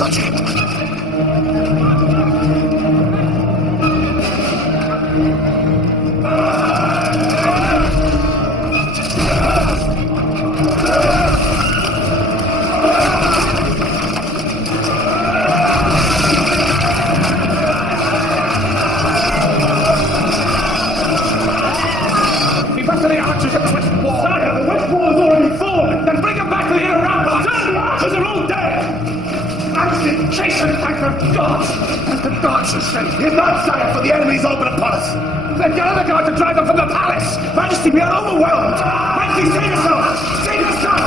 got you. Be back to the archers at the west wall. Saga, the west wall has already fallen. Then bring them back to the inner ramparts. The archers are all dead. I've chasing back the gods. And the gods are safe. He's not Saga, for the enemy's open upon us. Then get other guard to drive them from the palace. Majesty, we are overwhelmed. Majesty, save yourself. Save yourself.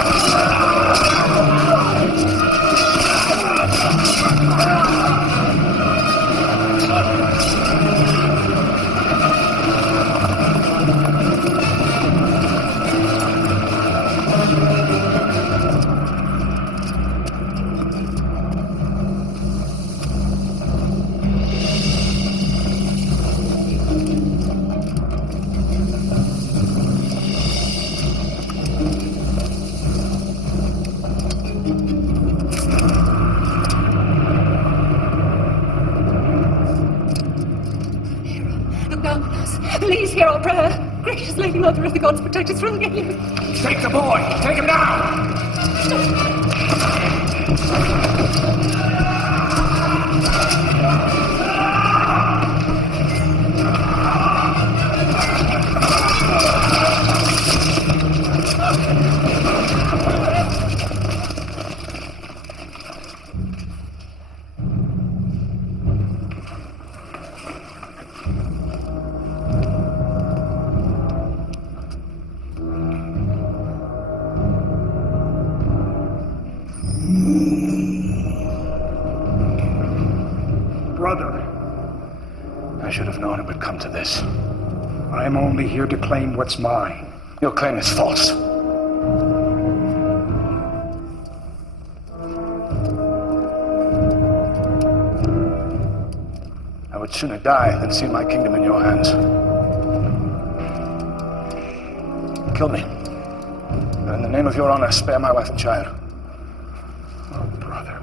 Please hear our prayer. Gracious Lady Mother of the Gods, protect us from the enemy. Take the boy. Take him down. Brother, I should have known it would come to this. I'm only here to claim what's mine. Your claim is false. I would sooner die than see my kingdom in your hands. Kill me. And in the name of your honor, spare my wife and child. Oh, brother.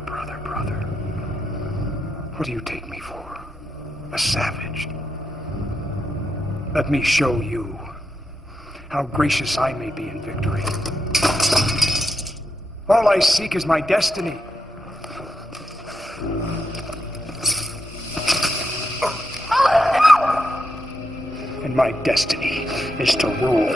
What do you take me for? A savage? Let me show you how gracious I may be in victory. All I seek is my destiny. And my destiny is to rule.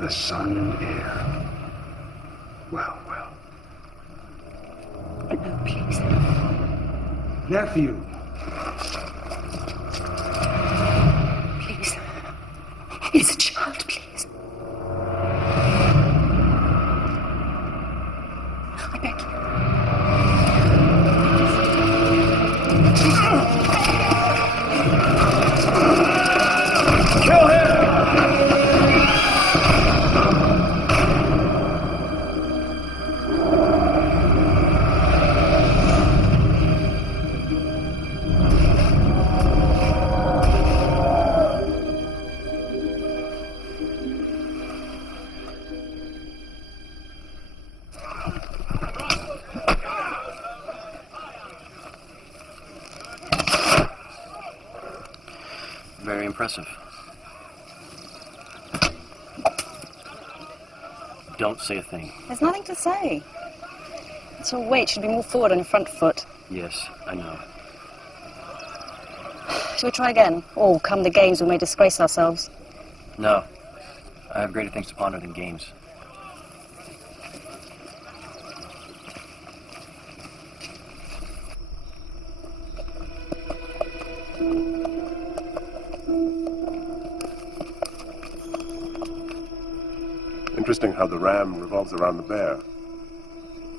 The son and heir. Well. No, please. Nephew. Please. It's a child, please. I beg you. Kill him! Very impressive. Don't say a thing. There's nothing to say. It's your weight should be more forward on your front foot. Yes, I know. Shall we try again? Or come the games we may disgrace ourselves? No. I have greater things to ponder than games. Interesting how the ram revolves around the bear.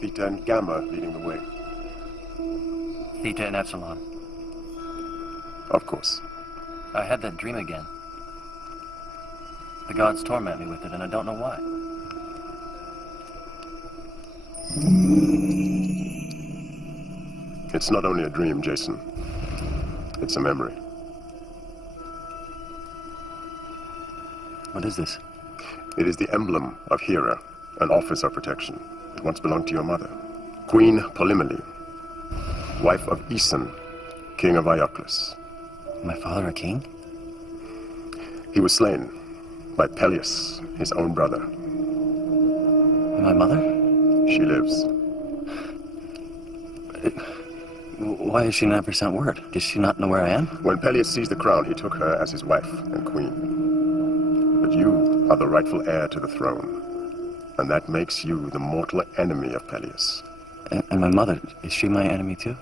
Theta and Gamma leading the way. Theta and Epsilon. Of course. I had that dream again. The gods torment me with it, and I don't know why. It's not only a dream, Jason. It's a memory. What is this? It is the emblem of Hera, an office of protection. It once belonged to your mother, Queen Polymele, wife of Aeson, king of Ioclus. My father a king? He was slain by Pelias, his own brother. And my mother? She lives. Why has she never sent word? Does she not know where I am? When Pelias seized the crown, he took her as his wife and queen. But you are the rightful heir to the throne. And that makes you the mortal enemy of Pelias. And my mother, is she my enemy too?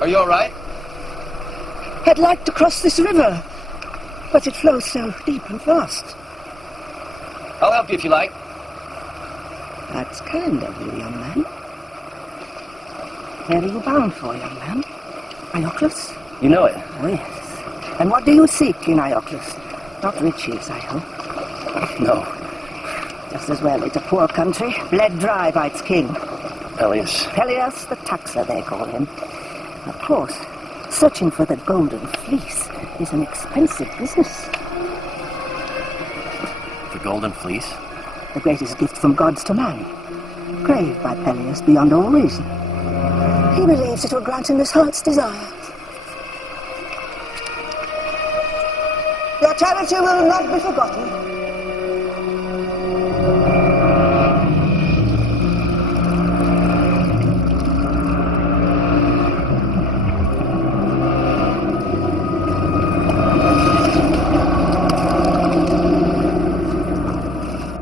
Are you all right? I'd like to cross this river, but it flows so deep and fast. I'll help you if you like. That's kind of you, young man. Where are you bound for, young man? Ioclus? You know it. Oh, yes. And what do you seek in Ioclus? Not riches, I hope. No. Just as well. It's a poor country, bled dry by its king. Pelias. Pelias the Taxer, they call him. Of course, searching for the Golden Fleece is an expensive business. The Golden Fleece? The greatest gift from gods to man. Craved by Pelias beyond all reason. He believes it will grant him his heart's desire. Their charity will not be forgotten.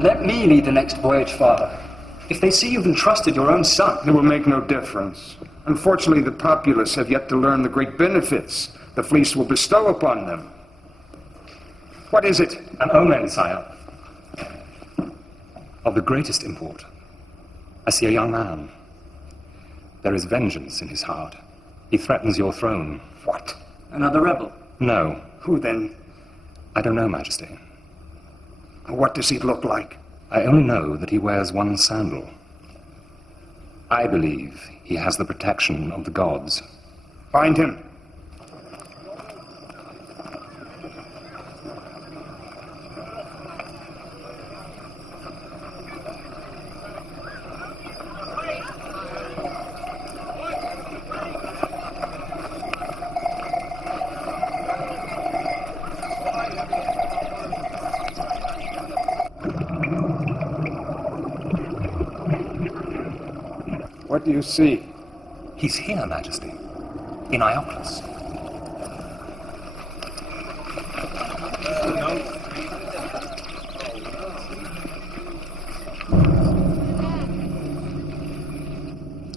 Let me lead the next voyage, Father. If they see you've entrusted your own son... It will make no difference. Unfortunately, the populace have yet to learn the great benefits the fleece will bestow upon them. What is it? An omen, sire. Of the greatest import. I see a young man. There is vengeance in his heart. He threatens your throne. What? Another rebel? No. Who then? I don't know, Majesty. What does he look like? I only know that he wears one sandal. I believe he has the protection of the gods. Find him. What do you see? He's here, Majesty. In Ioclus.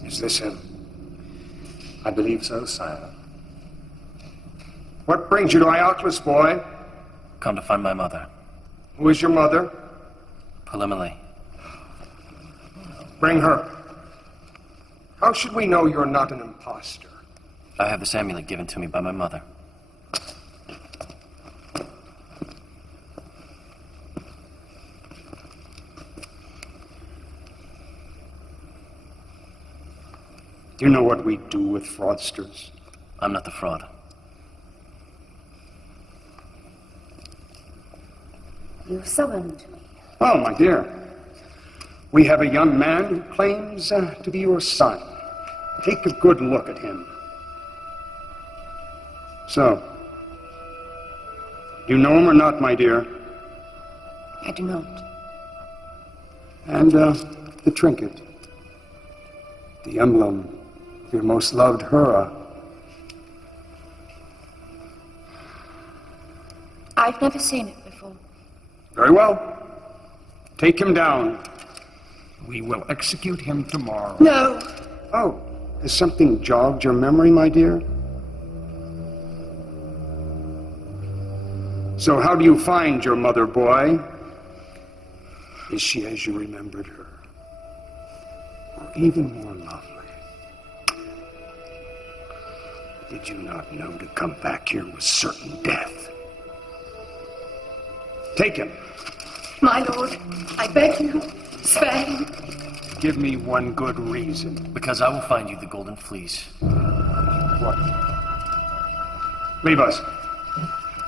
Is this him? I believe so, sire. What brings you to Ioclus, boy? Come to find my mother, Who is your mother? Polymele. Bring her. How should we know you're not an imposter? I have this amulet given to me by my mother. Do you know what we do with fraudsters? I'm not the fraud. You summoned me. Oh, my dear. We have a young man who claims to be your son. Take a good look at him. So, you know him or not, my dear? I do not. And, the trinket. The emblem of your most loved Hera. I've never seen it before. Very well. Take him down. We will execute him tomorrow. No! Oh, has something jogged your memory, my dear? So how do you find your mother, boy? Is she as you remembered her? Or even more lovely? Did you not know to come back here was certain death? Take him. My lord, I beg you, spare him. Give me one good reason. Because I will find you the Golden Fleece. What? Leave us.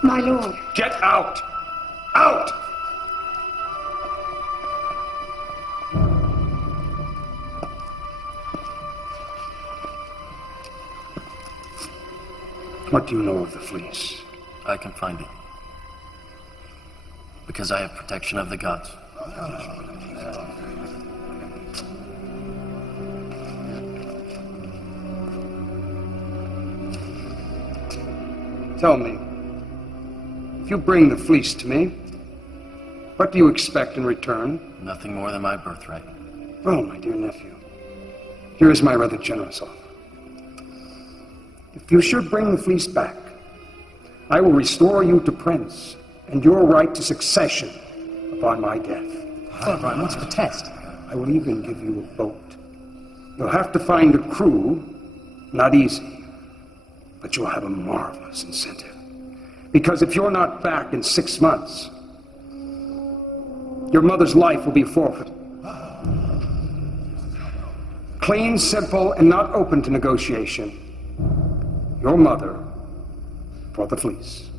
My lord. Get out! Out! What do you know of the fleece? I can find it. Because I have protection of the gods. Tell me, if you bring the fleece to me, what do you expect in return? Nothing more than my birthright. Oh, my dear nephew, here is my rather generous offer. If you should bring the fleece back, I will restore you to prince and your right to succession upon my death. Right, what's the test? I will even give you a boat. You'll have to find a crew, not easy, but you'll have a marvelous incentive. Because if you're not back in 6 months, your mother's life will be forfeit. Clean, simple, and not open to negotiation. Your mother for the fleece.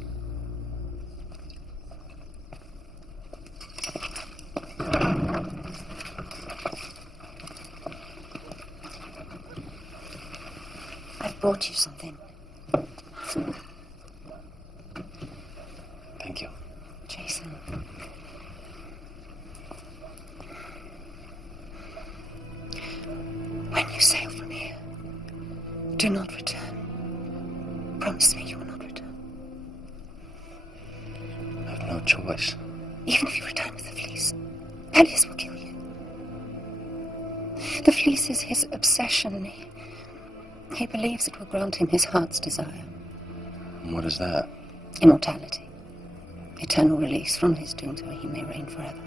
I've brought you something. Thank you. Jason. When you sail from here, do not return. Promise me you will not return. I have no choice. Even if you return with the fleece, Pelias will kill you. The fleece is his obsession. He believes it will grant him his heart's desire. And what is that? Immortality. Eternal release from his doom so he may reign forever.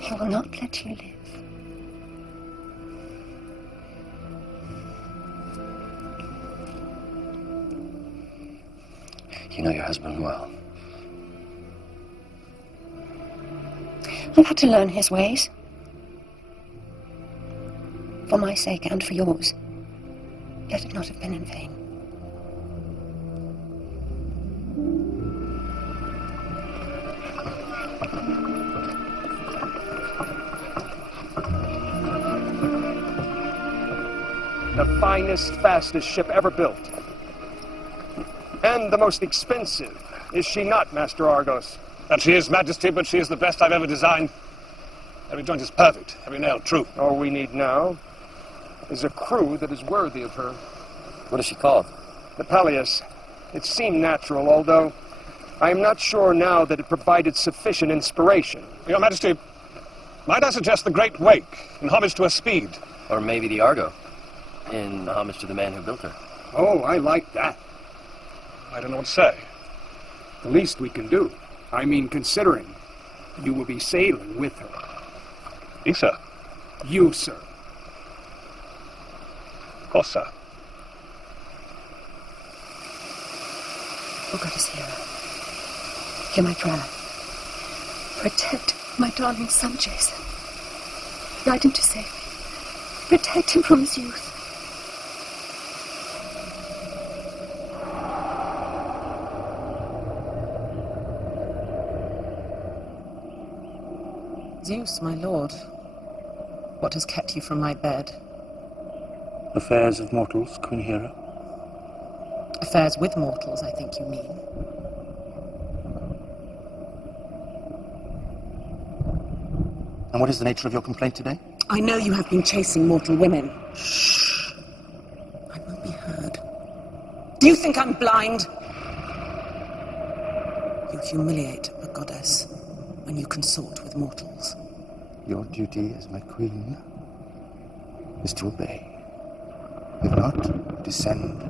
He will not let you live. You know your husband well. I've had to learn his ways. For my sake and for yours. Let it not have been in vain. The finest, fastest ship ever built. And the most expensive. Is she not, Master Argos? That she is, Majesty, but she is the best I've ever designed. Every joint is perfect, every nail true. All we need now is a crew that is worthy of her. What is she called? The Pelias. It seemed natural, although I am not sure now that it provided sufficient inspiration. Your Majesty, might I suggest the Great Wake, in homage to her speed? Or maybe the Argo, in homage to the man who built her. Oh, I like that. I don't know what to say. The least we can do. I mean, considering you will be sailing with her. Me, sir? You, sir. Of course, sir. Oh, goddess Hera, hear my prayer. Protect my darling son, Jason. Guide him to safety. Protect him from his youth. Zeus, my lord, what has kept you from my bed? Affairs of mortals, Queen Hera. Affairs with mortals, I think you mean. And what is the nature of your complaint today? I know you have been chasing mortal women. Shh. I will be heard. Do you think I'm blind? You humiliate a goddess when you consort with mortals. Your duty as my queen is to obey. If not, descend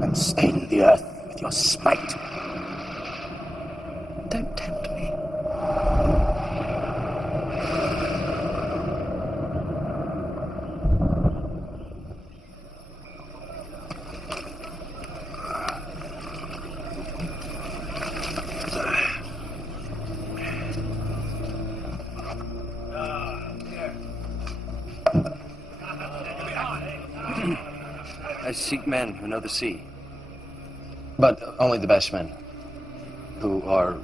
and stain the earth with your spite. Don't tempt me. I seek men who know the sea. But only the best men, who are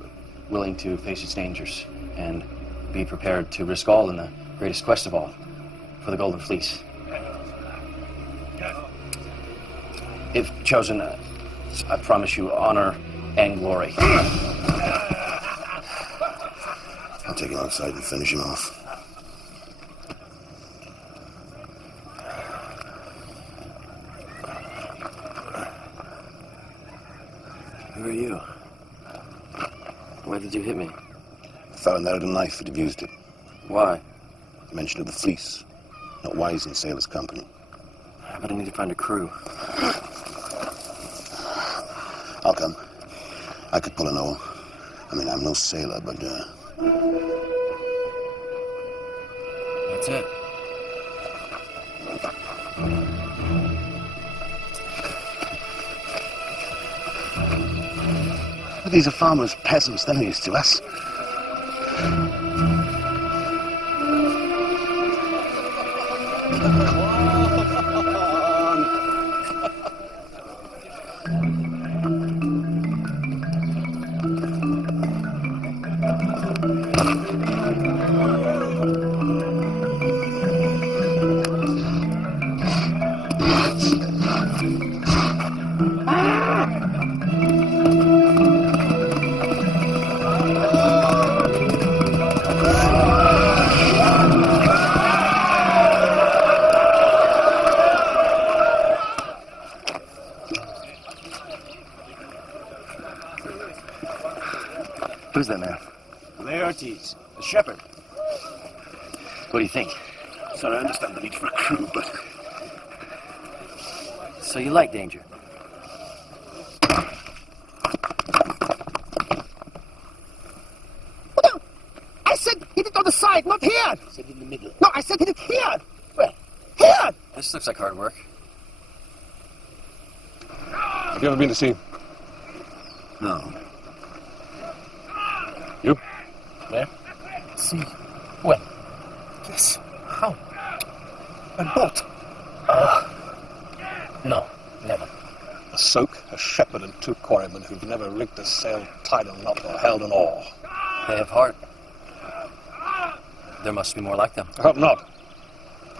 willing to face its dangers and be prepared to risk all in the greatest quest of all, for the Golden Fleece. If chosen, I promise you honor and glory. I'll take him outside and finish him off. Who are you? Why did you hit me? Found out a knife had abused it. Why? Mention of the fleece. Not wise in sailor's company. But I need to find a crew. I'll come. I could pull an oar. I mean, I'm no sailor, but, That's it. But these are farmers, peasants, they're used to us. Who's that man? Laertes, a shepherd. What do you think? Sir, I understand the need for a crew, but... So you like danger? No! I said hit it on the side, not here! I said in the middle. No, I said hit it here! Where? Here! This looks like hard work. Have you ever been to sea? No. You? Where? Sea. When? Yes. How? A boat? No, never. A soak, a shepherd, and 2 quarrymen who've never rigged a sail, tied a knot, or held an oar. They have heart. There must be more like them. I hope not.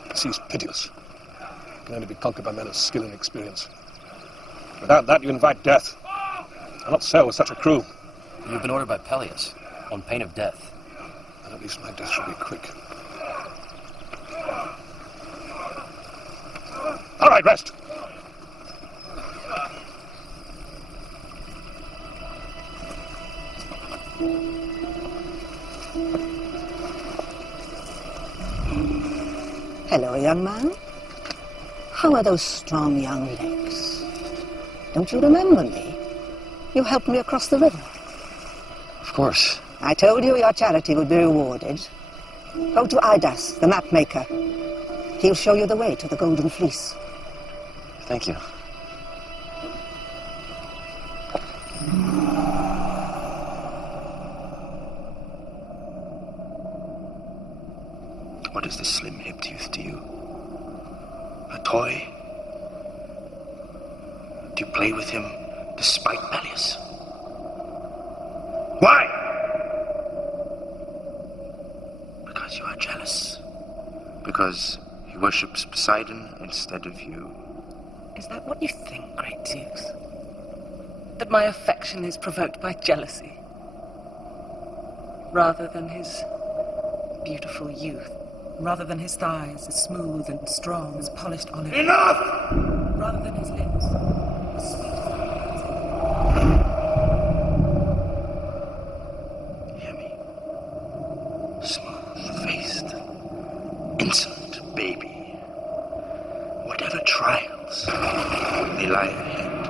The sea's pitiless. It can only be conquered by men of skill and experience. Without that, you invite death. I'll not sail with such a crew. You've been ordered by Pelias, on pain of death. And at least my death shall be quick. All right, rest. Hello, young man. How are those strong young legs? Don't you remember me? You helped me across the river. Of course. I told you your charity would be rewarded. Go to Idas, the map maker. He'll show you the way to the Golden Fleece. Thank you. What is this slim-hipped youth to you? A toy? Do you play with him despite Pelias? Why? Because you are jealous. Because he worships Poseidon instead of you. Is that what you think, great Zeus? That my affection is provoked by jealousy? Rather than his beautiful youth, rather than his thighs as smooth and strong as polished olive. Enough! Rather than his lips as sweet as Hear me. Smooth-faced, insolent baby. Whatever trials they lie ahead,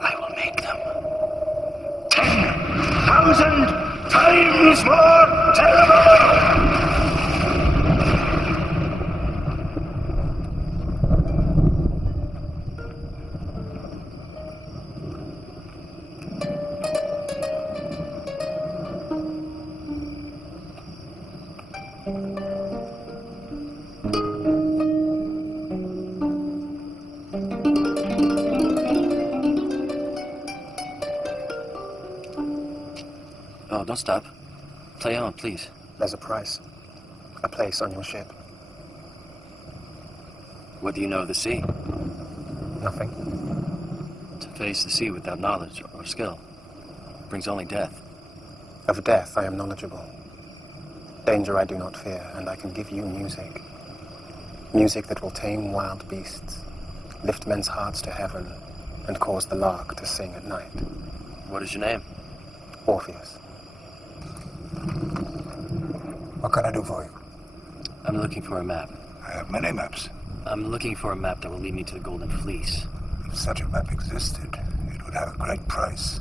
I will make them 10,000 times more terrible! Oh, don't stop. Play on, please. There's a price. A place on your ship. What do you know of the sea? Nothing. To face the sea without knowledge or skill brings only death. Of death I am knowledgeable. Danger I do not fear, and I can give you music. Music that will tame wild beasts, lift men's hearts to heaven, and cause the lark to sing at night. What is your name? Orpheus. What can I do for you? I'm looking for a map. I have many maps. I'm looking for a map that will lead me to the Golden Fleece. If such a map existed, it would have a great price.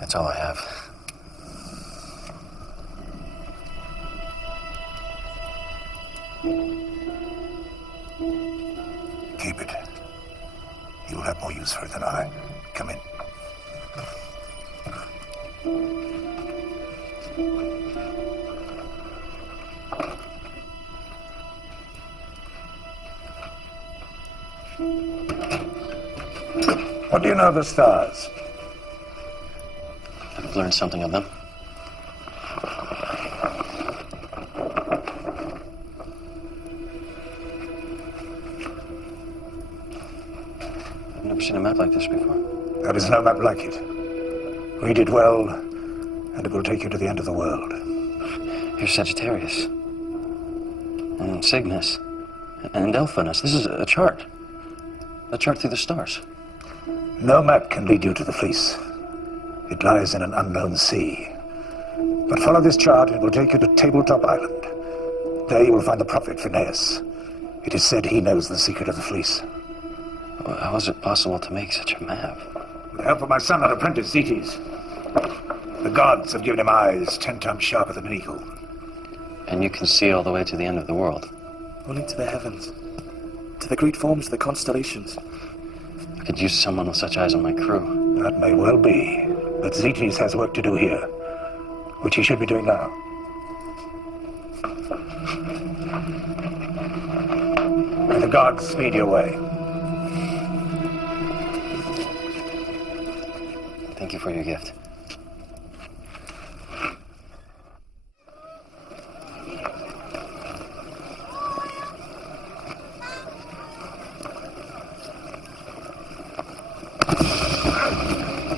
That's all I have. Keep it. You'll have more use for it than I. Come in. What do you know of the stars? I've learned something of them. I've never seen a map like this before. There is no map like it. Read it well, and it will take you to the end of the world. Here's Sagittarius. And Cygnus. And Delphinus. This is a chart. A chart through the stars. No map can lead you to the Fleece. It lies in an unknown sea. But follow this chart, and it will take you to Tabletop Island. There you will find the prophet Pelias. It is said he knows the secret of the Fleece. Well, how is it possible to make such a map? With the help of my son and apprentice, Zetes. The gods have given him eyes 10 times sharper than an eagle. And you can see all the way to the end of the world. Only to the heavens, to the great forms of the constellations. I could use someone with such eyes on my crew. That may well be, but Zetes has work to do here, which he should be doing now. May the gods speed your way. Thank you for your gift.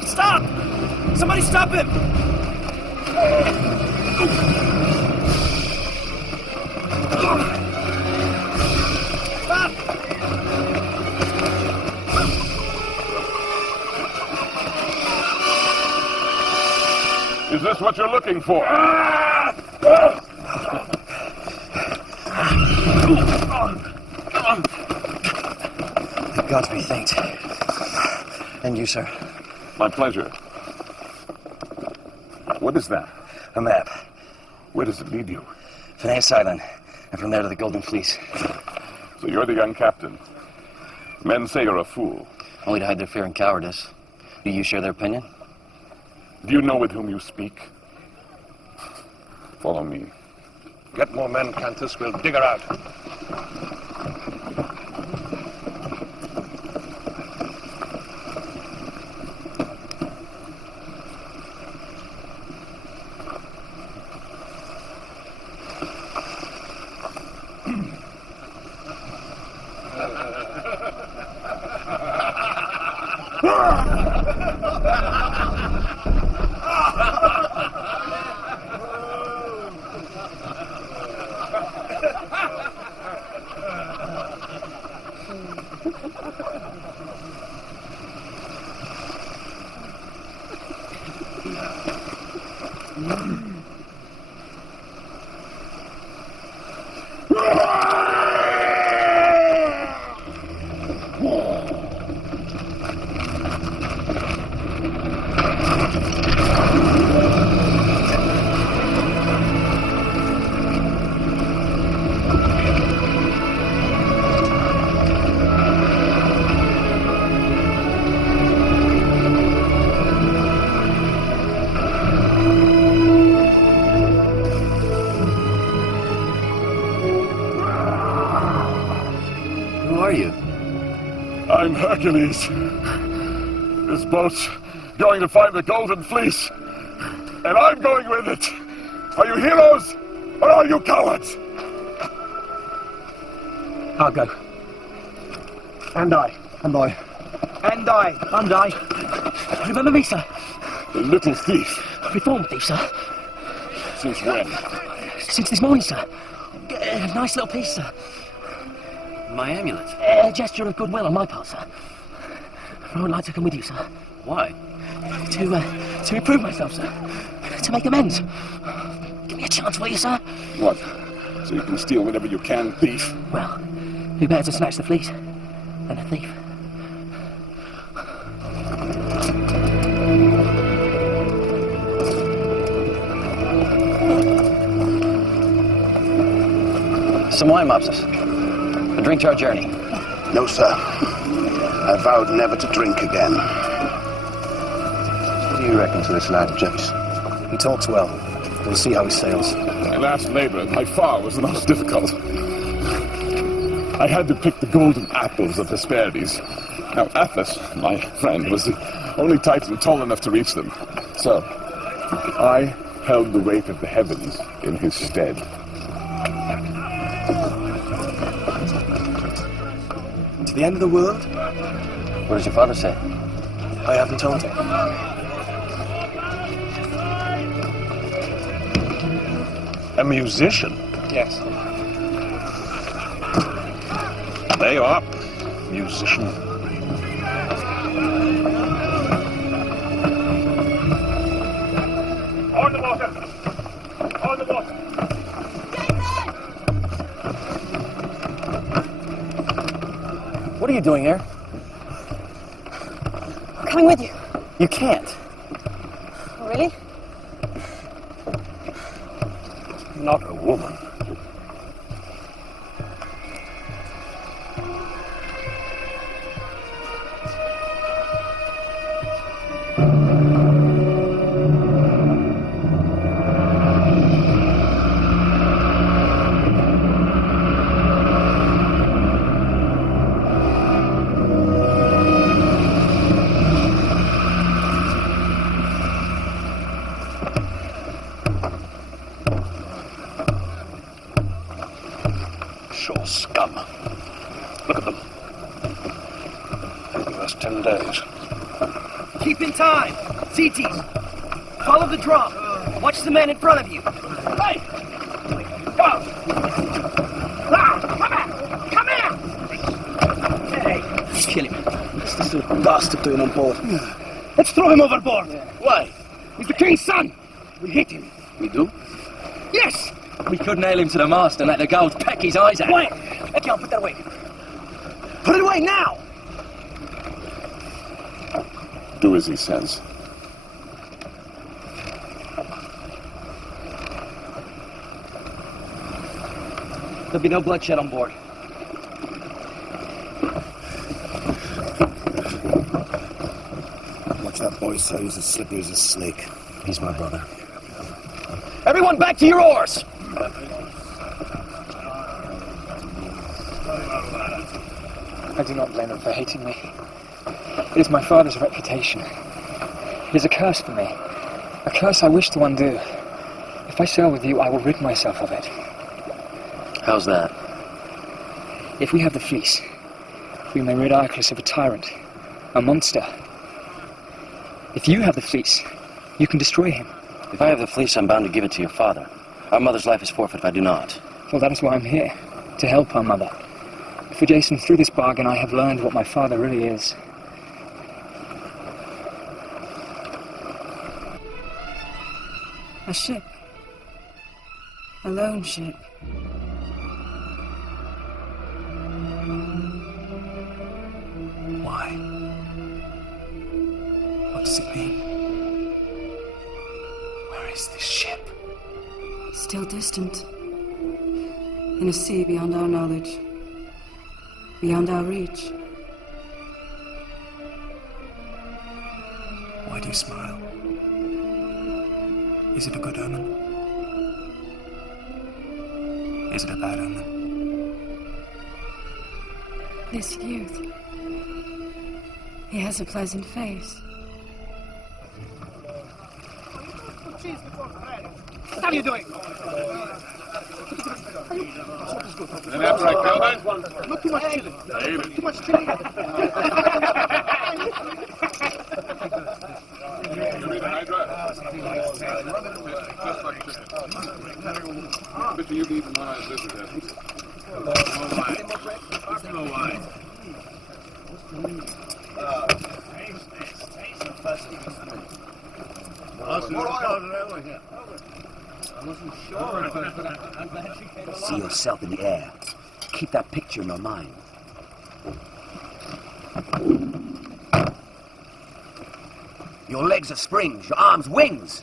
Stop! Somebody stop him! Stop! Is this what you're looking for? The gods be thanked. And you, sir. My pleasure. What is that? A map. Where does it lead you? Pelias Island, and from there to the Golden Fleece. So you're the young captain. Men say you're a fool. Only to hide their fear and cowardice. Do you share their opinion? Do you know with whom you speak? Follow me. Get more men, Cantus. We'll dig her out. I'm Hercules. This boat's going to find the Golden Fleece, and I'm going with it. Are you heroes, or are you cowards? I'll go. And I. And I. And I. And I. Remember me, sir? The little thief. Reformed thief, sir. Since when? Since this morning, sir. A nice little piece, sir. My amulet? A gesture of goodwill on my part, sir. I would like to come with you, sir. Why? To improve myself, sir. To make amends. Give me a chance, will you, sir? What? So you can steal whatever you can, thief? Well, who better to snatch the fleece than a thief? Some wine, Mopsus. A drink to our journey. No, sir. I vowed never to drink again. What do you reckon to this lad, Jace? He talks well. We'll see how he sails. My last labor by far was the most difficult. I had to pick the golden apples of Hesperides. Now, Atlas, my friend, was the only Titan tall enough to reach them. So, I held the weight of the heavens in his stead. To the end of the world? What does your father say? I haven't told him. A musician? Yes. There you are, musician. On the water! On the water! What are you doing here? I'm coming with you. You can't. Oh, really? Not a woman. Sure scum. Look at them. Taking us 10 days. Keep in time. CTs. Follow the drum. Watch the man in front of you. Hey! Come on! Come here! Hey! Kill him. What's this little bastard doing on board? Let's throw him overboard. Why? He's the king's son. We hate him. We do? Yes! We could nail him to the mast and let the gulls peck his eyes out. Wait! I can't put that away. Put it away now! Do as he says. There'll be no bloodshed on board. Watch that boy, sir. He's as slippery as a snake. He's my brother. Everyone back to your oars! I do not blame him for hating me. It is my father's reputation. It is a curse for me. A curse I wish to undo. If I sail with you, I will rid myself of it. How's that? If we have the fleece, we may rid Argonauts of a tyrant, a monster, If you have the fleece, you can destroy him. If I have the fleece, I'm bound to give it to your father. Our mother's life is forfeit if I do not. Well, that is why I'm here, to help our mother. For Jason, through this bargain, I have learned what my father really is. A ship. A lone ship. Why? What does it mean? Where is this ship? Still distant. In a sea beyond our knowledge. Beyond our reach. Why do you smile? Is it a good omen? Is it a bad omen? This youth. He has a pleasant face. What are you doing? An appetite, Calvin? Not too much chili. Too much chili. You read the Hydra? Just like chicken. I bet you've eaten one as this happens. No wine. See yourself in the air. Keep that picture in your mind. Your legs are springs, your arms wings.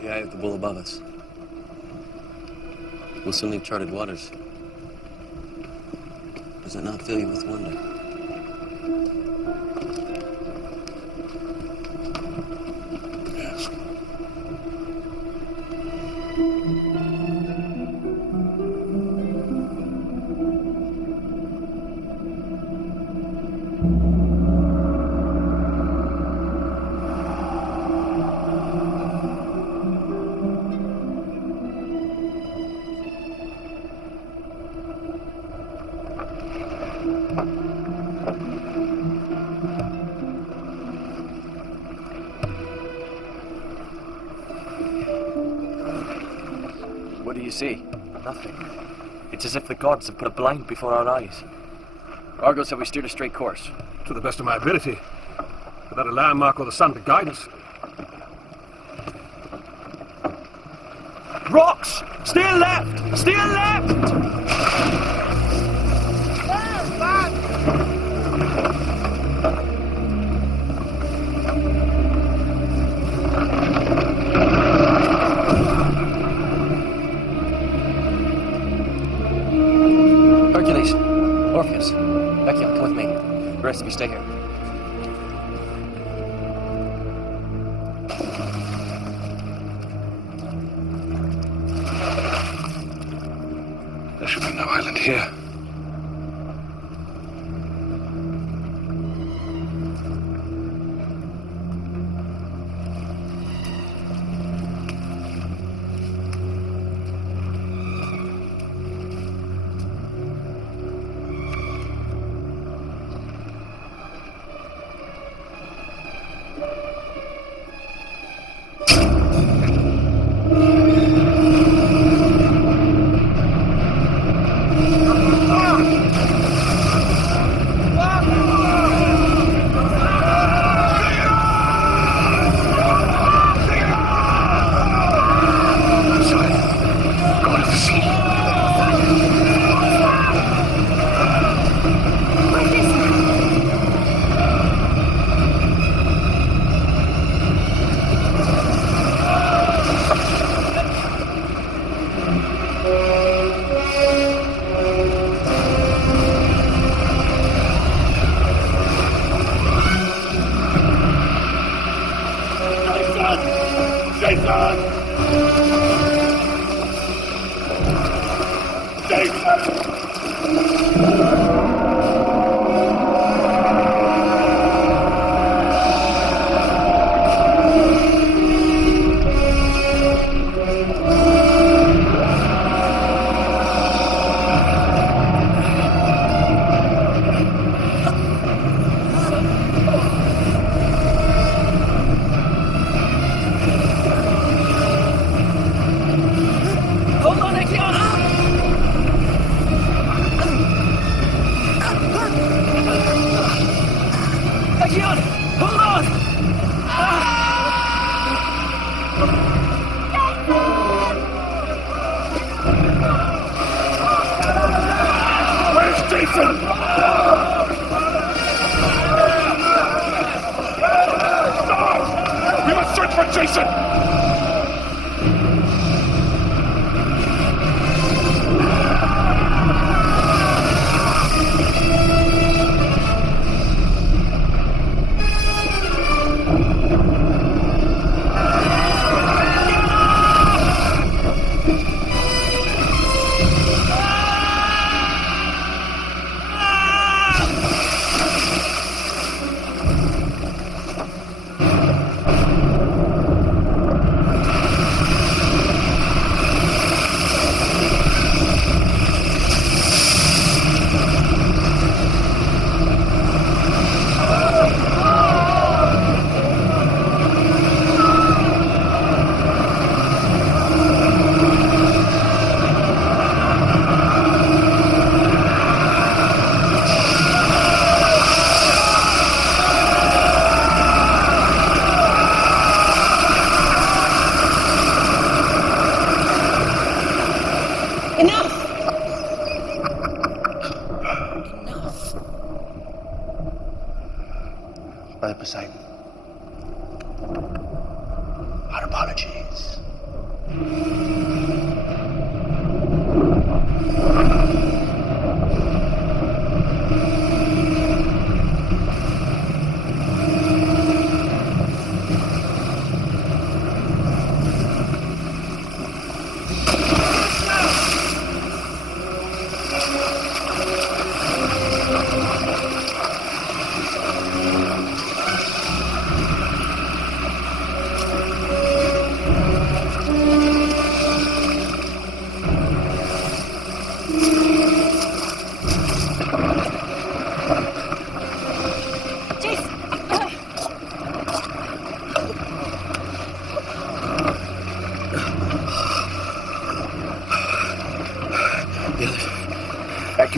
The eye of the bull above us. We'll soon leave charted waters. Does that not fill you with wonder? Yes. What do you see? Nothing. It's as if the gods have put a blind before our eyes. Argo said we steered a straight course. To the best of my ability. Without a landmark or the sun to guide us. Rocks! Steer left! Steer left! Hercules, Orpheus, Echia, come with me. The rest of you stay here. There should be no island here.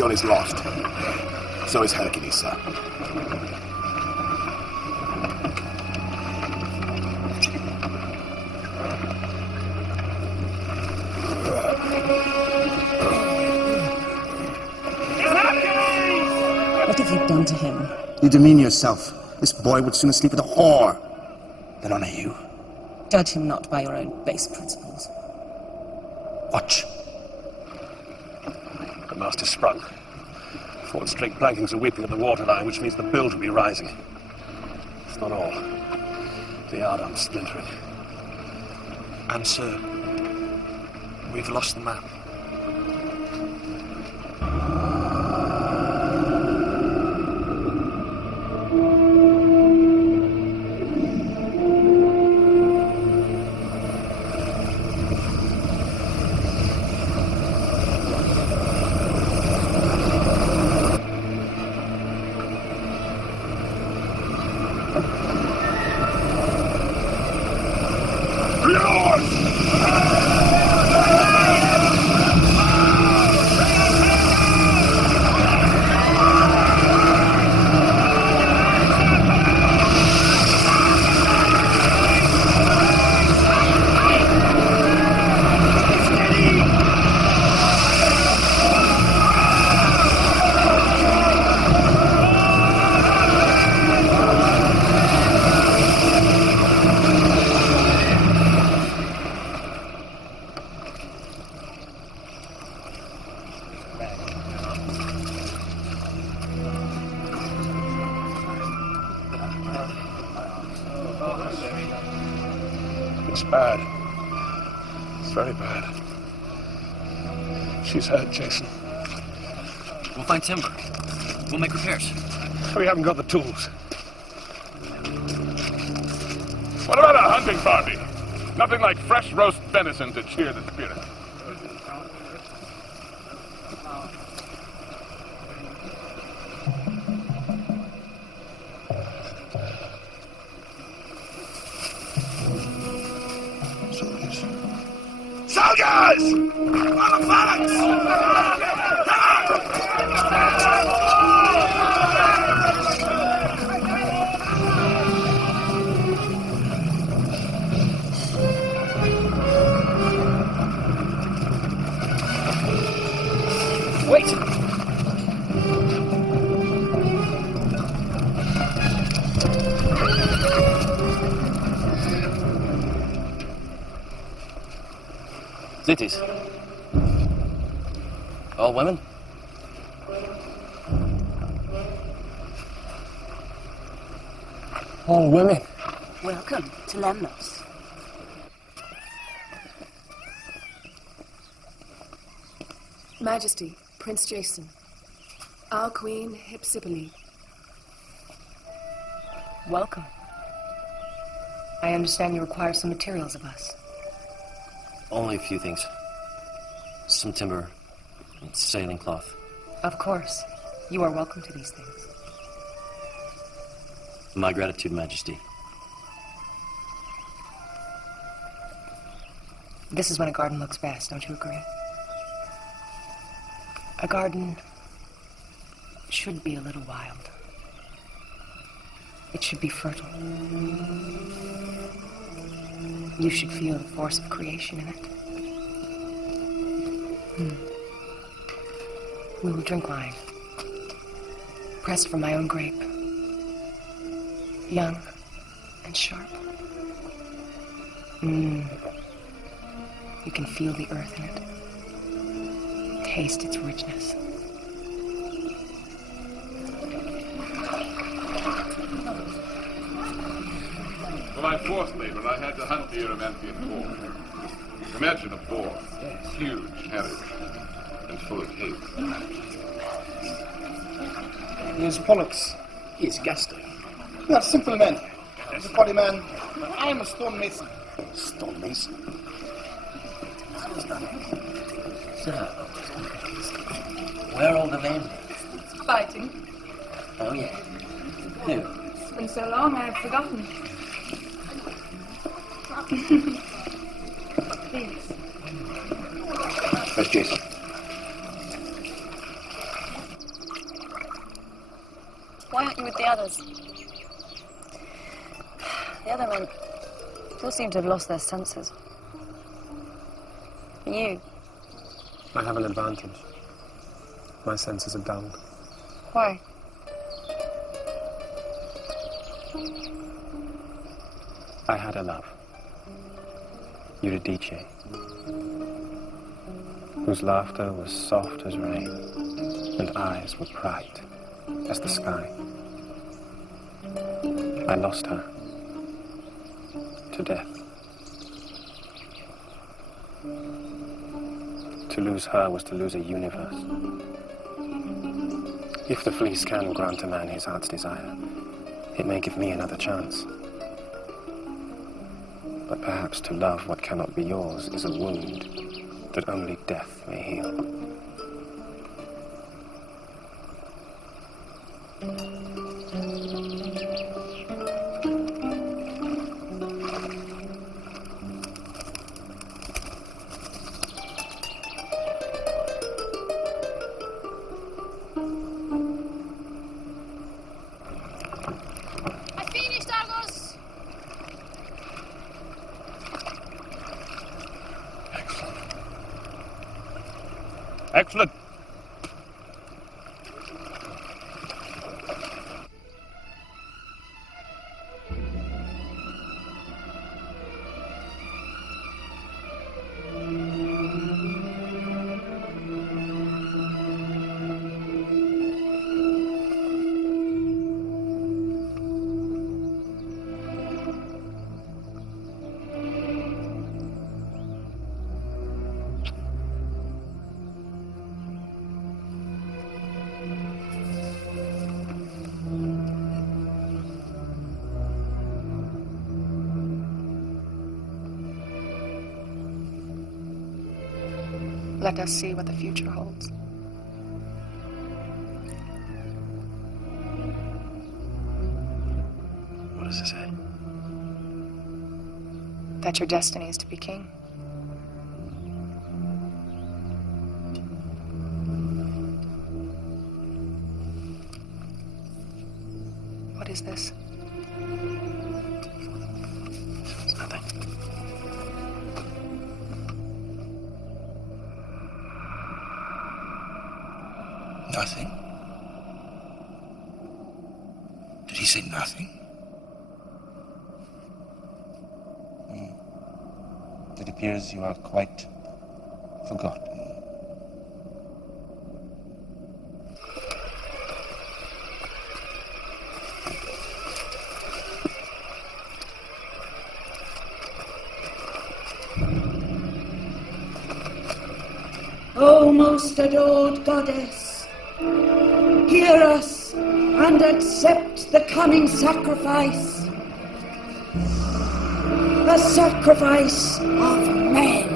Alcyon is lost. So is Hercules, sir. What have you done to him? You demean yourself. This boy would sooner sleep with a whore than honor you. Judge him not by your own base principles. Watch. The mast is sprung. Forward straight plankings are weeping at the waterline, which means the bilge will be rising. It's not all. The yardarm's splintering. And sir, we've lost the map. It's bad. It's very bad. She's hurt, Jason. We'll find timber. We'll make repairs. We haven't got the tools. What about a hunting party? Nothing like fresh roast venison to cheer the spirit. Soldiers! On the phalanx! Wait! Cities. All women? All women. Welcome to Lemnos. Majesty, Prince Jason. Our Queen Hypsipyle. Welcome. I understand you require some materials of us. Only a few things. Some timber and sailing cloth. Of course. You are welcome to these things. My gratitude, Majesty. This is when a garden looks best, don't you agree? A garden should be a little wild. It should be fertile. You should feel the force of creation in it. We will drink wine, pressed from my own grape, young and sharp. You can feel the earth in it, taste its richness. For my fourth labor, I had to hunt the Erymanthian boar. Imagine a boar, huge, hairy, and full of hate. He is Pollux. He is Gaster. We are simple men. He is a body man. I am a stonemason. Stonemason? So, where are all the men? Fighting. Oh, yeah. Who? It's been so long, I have forgotten. Please. Where's Jason? others. The other men still seem to have lost their senses. You? I have an advantage. My senses are dulled. Why? I had a love, Eurydice, whose laughter was soft as rain, and eyes were bright as the sky. I lost her to death. To lose her was to lose a universe. If the fleece can grant a man his heart's desire, it may give me another chance. But perhaps to love what cannot be yours is a wound that only death may heal. Excellent. Let us see what the future holds. What does it say? That your destiny is to be king. What is this? It's nothing. Nothing? Did he say nothing? It appears you are quite forgotten. O most adored goddess, hear us and accept the coming sacrifice. The sacrifice of men.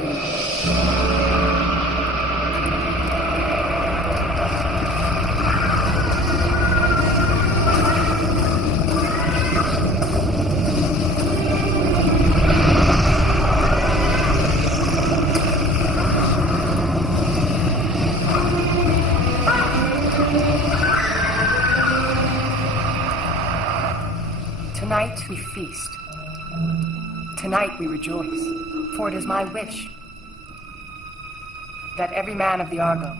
Tonight we feast. Tonight we rejoice, for it is my wish that every man of the Argo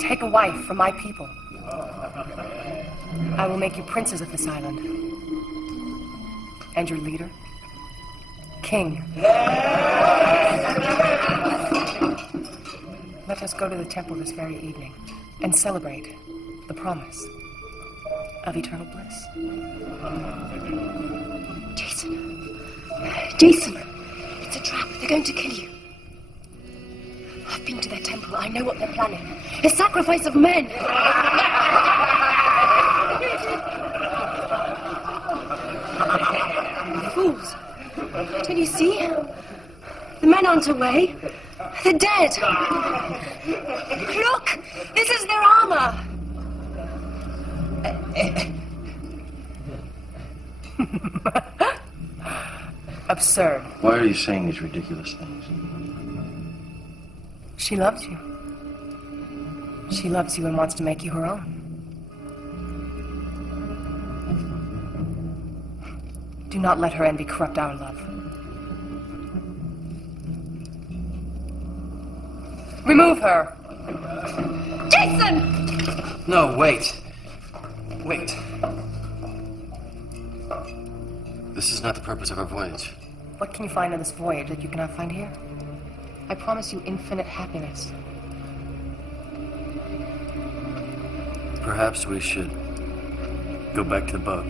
take a wife from my people. I will make you princes of this island. And your leader, king. Let us go to the temple this very evening and celebrate the promise of eternal bliss. Jason, it's a trap. They're going to kill you. I've been to their temple. I know what they're planning. A sacrifice of men. Fools. Don't you see? The men aren't away. They're dead. Look! This is their armor. Absurd. Why are you saying these ridiculous things? She loves you. She loves you and wants to make you her own. Do not let her envy corrupt our love. Remove her! Jason! No, wait. Wait. This is not the purpose of our voyage. What can you find on this voyage that you cannot find here? I promise you infinite happiness. Perhaps we should go back to the boat.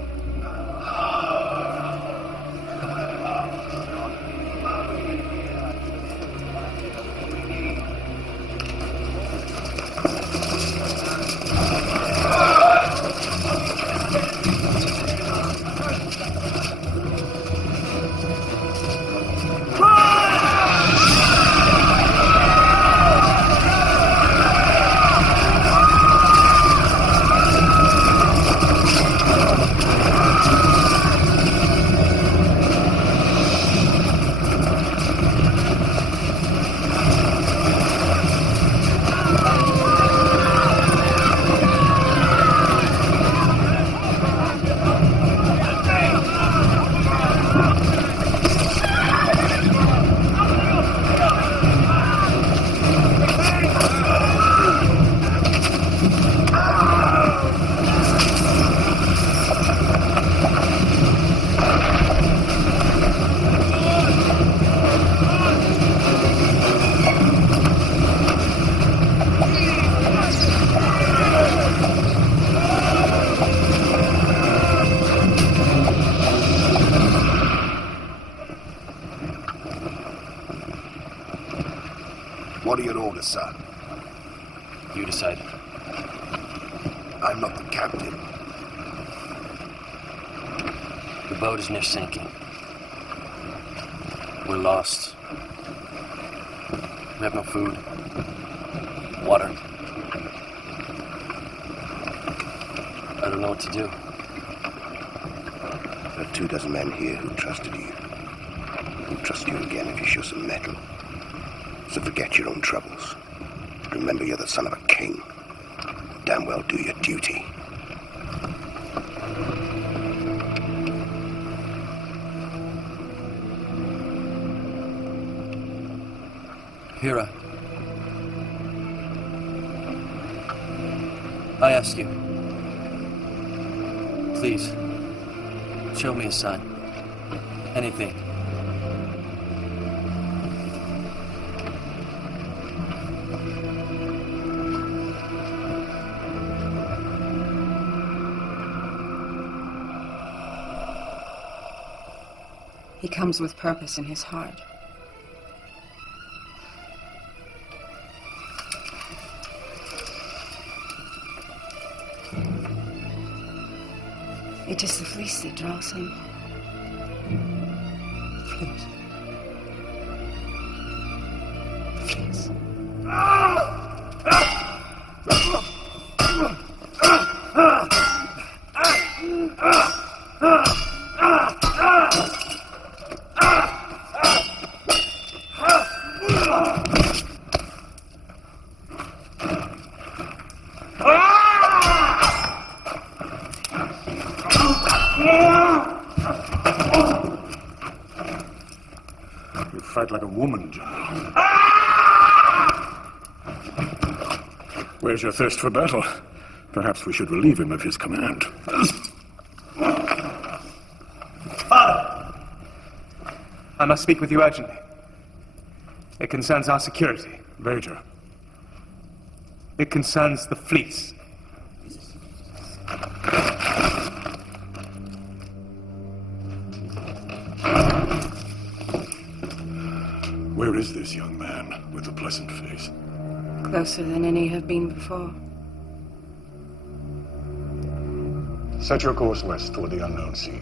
What are your orders, sir? You decide. I'm not the captain. The boat is near sinking. We're lost. We have no food, water. I don't know what to do. There are 24 men here who trusted you. Who'll trust you again if you show some mettle. So forget your own troubles. Remember you're the son of a king. Damn well do your duty. Hera, I ask you, please, show me a sign. Anything. He comes with purpose in his heart. It is the fleece that draws him. Fleece. Fleece. You fight like a woman, General. Where's your thirst for battle? Perhaps we should relieve him of his command. Father! I must speak with you urgently. It concerns our security. Later. It concerns the fleece. Where is this young man with the pleasant face? Closer than any have been before. Set your course west toward the unknown sea.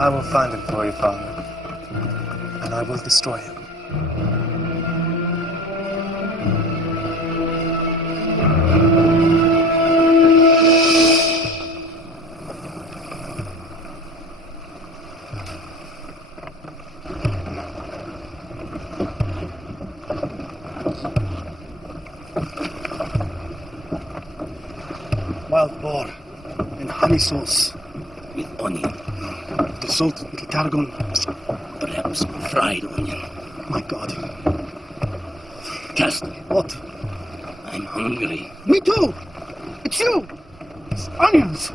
I will find him for you, Father, and I will destroy him. Wild boar in honey sauce with onion. The salted little tarragon, perhaps fried onion. My God. Cast. What? I'm hungry. Me too! It's you! It's onions!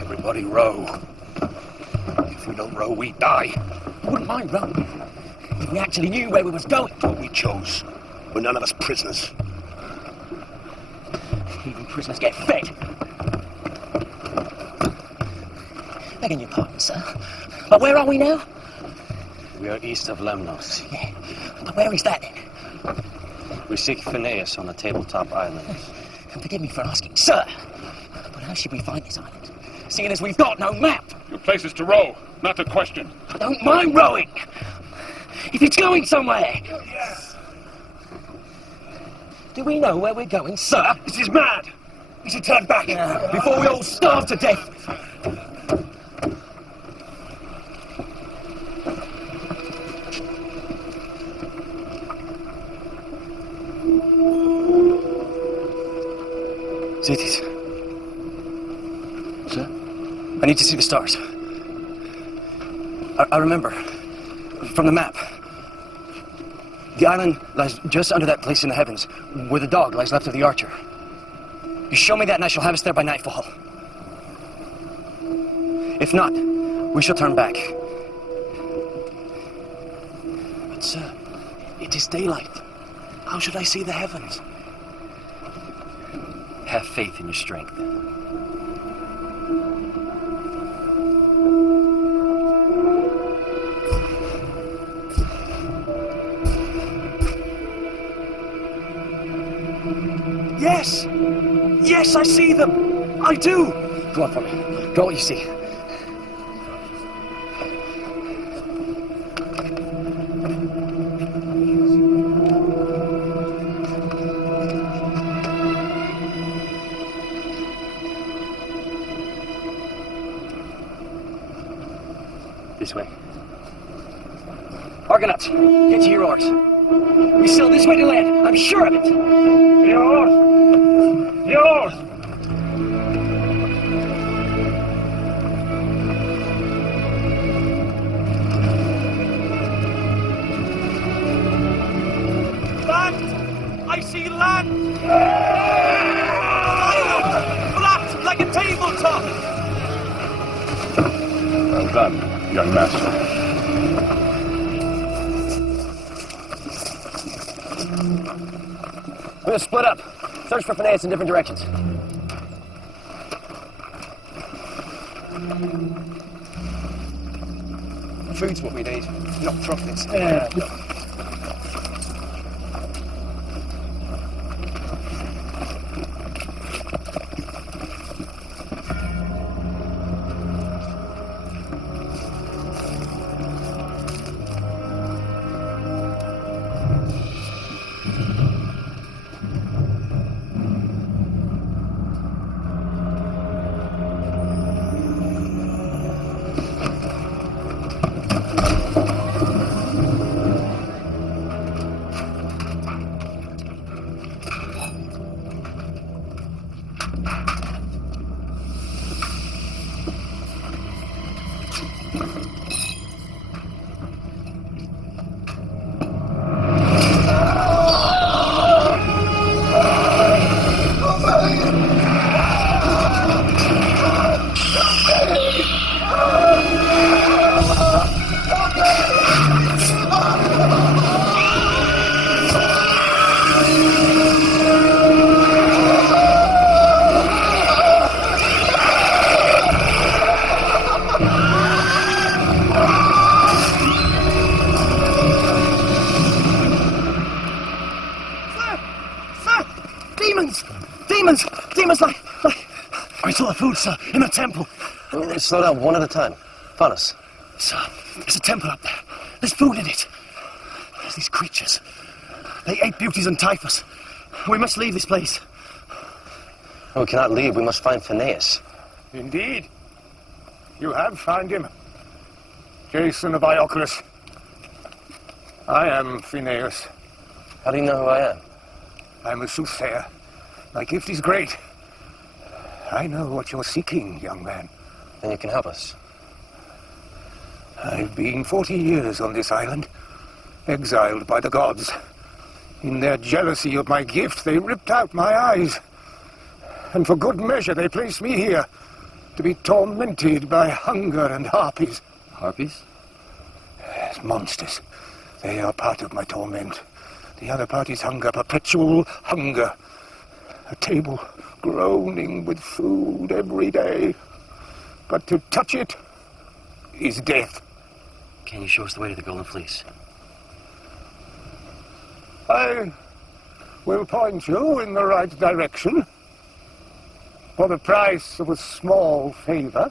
Everybody row. If we don't row, we die. I wouldn't mind rowing if we actually knew where we was going. What we chose. We're none of us prisoners. Even prisoners get fed. Begging your pardon, sir. But where are we now? We are east of Lemnos. Yeah. But where is that then? We seek Pelias on a tabletop island. And forgive me for asking, sir. But how should we find this island? Seeing as we've got no map. Your place is to row, not to question. I don't mind rowing. If it's going somewhere. Yes. Do we know where we're going, sir? This is mad. We should turn back before we all starve to death. Zetes. Sir? I need to see the stars. I remember from the map. The island lies just under that place in the heavens where the dog lies left of the archer. You show me that and I shall have us there by nightfall. If not, we shall turn back. But sir, it is daylight. How should I see the heavens? Have faith in your strength. Yes! Yes, I see them! I do! Go on for me. Go what you see. This way. Argonauts, get to your oars. We sail this way to land, I'm sure of it. Yours! Yours! Land! I see land! Flat like a tabletop! Well done, young master. We're gonna split up. Search for Pelias in different directions. Food's what we need, not trumpets. Yeah. I saw the food, sir, in the temple. Slow down, one at a time. Follow us. Sir, there's a temple up there. There's food in it. There's these creatures. They ate beauties and typhus. We must leave this place. We cannot leave. We must find Pelias. Indeed. You have found him. Jason of Ioclus. I am Phineas. How do you know who I am? I'm a soothsayer. My gift is great. I know what you're seeking, young man. Then you can help us. I've been 40 years on this island, exiled by the gods. In their jealousy of my gift, they ripped out my eyes. And for good measure, they placed me here to be tormented by hunger and harpies. Harpies? Yes, monsters. They are part of my torment. The other part is hunger, perpetual hunger. A table groaning with food every day. But to touch it is death. Can you show us the way to the Golden Fleece? I will point you in the right direction for the price of a small favor.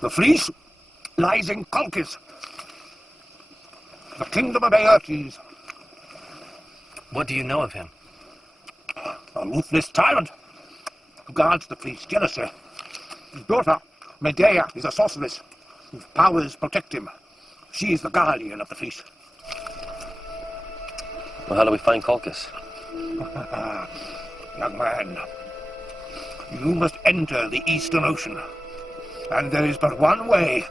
The fleece lies in Colchis, the kingdom of Aertes. What do you know of him? A ruthless tyrant who guards the fleece jealously. His daughter, Medea, is a sorceress whose powers protect him. She is the guardian of the fleece. Well, how do we find Colchis? Young man, you must enter the Eastern Ocean. And there is but one way,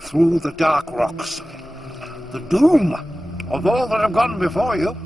through the dark rocks. The doom of all that have gone before you.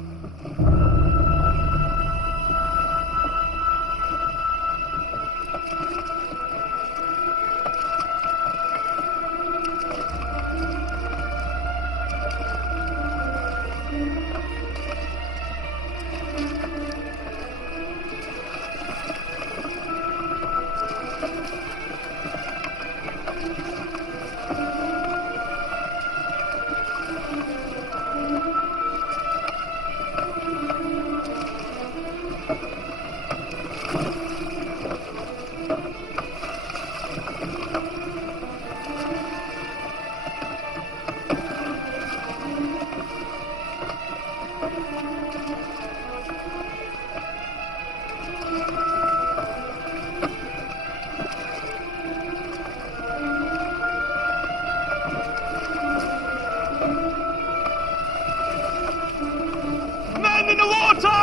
Men in the water!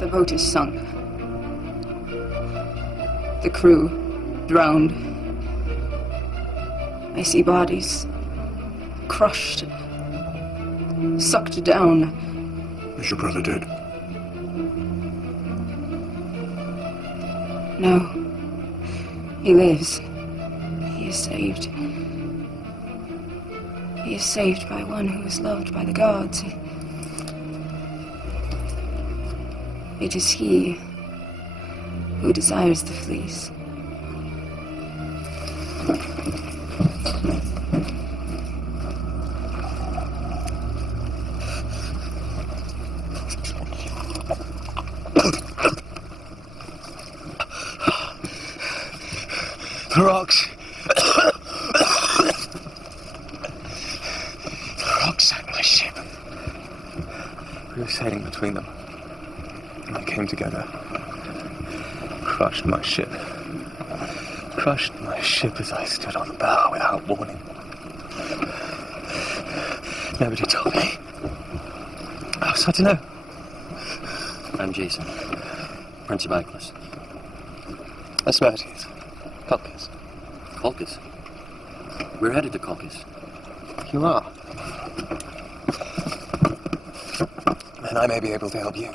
The boat is sunk. The crew drowned. I see bodies crushed, sucked down. Is your brother dead? No. He lives. He is saved. He is saved by one who is loved by the gods. It is he who desires the fleece. The rocks. The rocks sank my ship. We were sailing between them. And they came together. Crushed my ship. Crushed my ship as I stood on the bow without warning. Nobody told me. I was to know. I'm Jason, Prince of Icarus. Aspertius. Pelias. Colchis. We're headed to Colchis. You are. And I may be able to help you.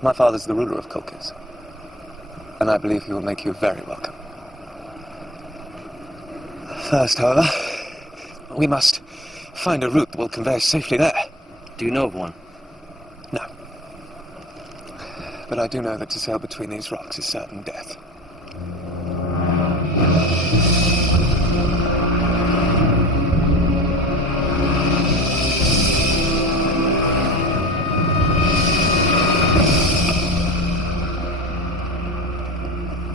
My father's the ruler of Colchis. And I believe he will make you very welcome. First, however, we must find a route that will convey us safely there. Do you know of one? No. But I do know that to sail between these rocks is certain death.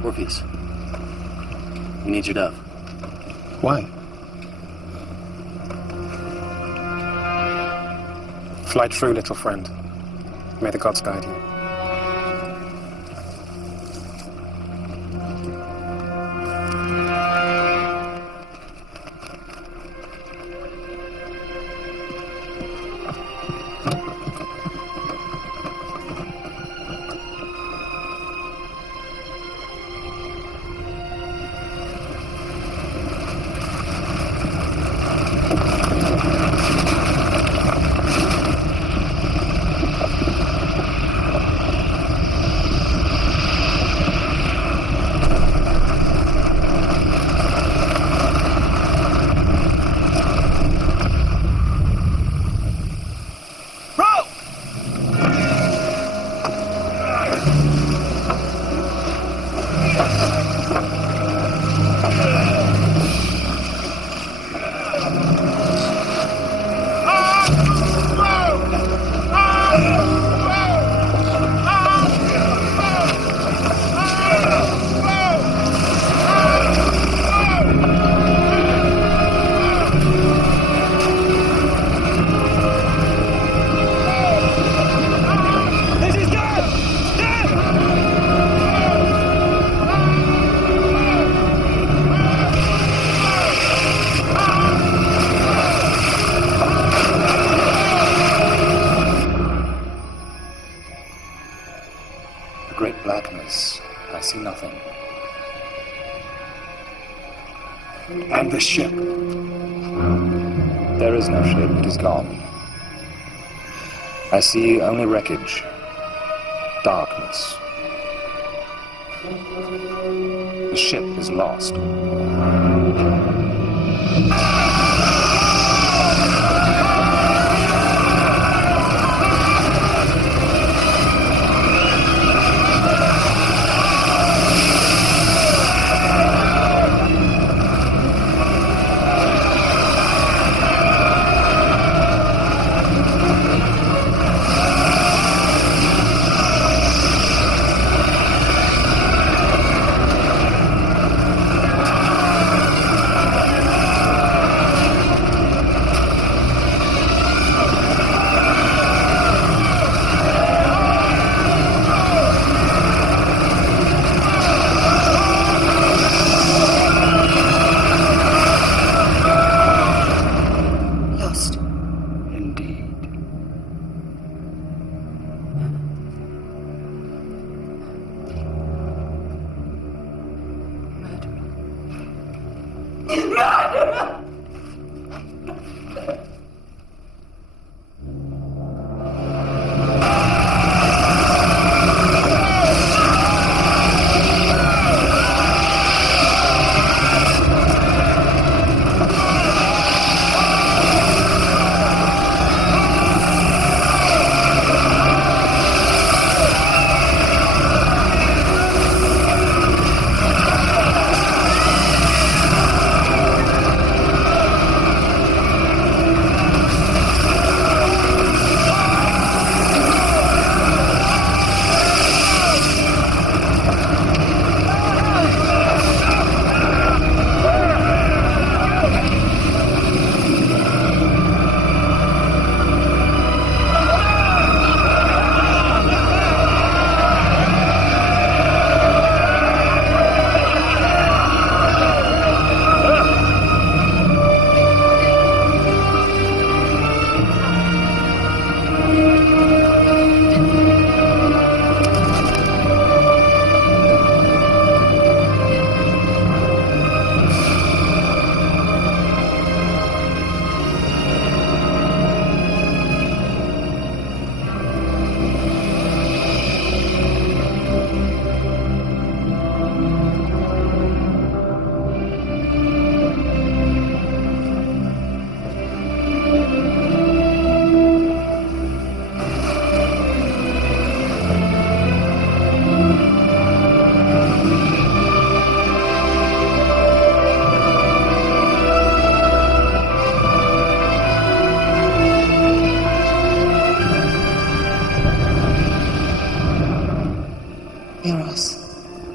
Orpheus, we need your dove. Why? Fly true, little friend. May the gods guide you. And the ship. There is no ship, it is gone. I see only wreckage, darkness. The ship is lost.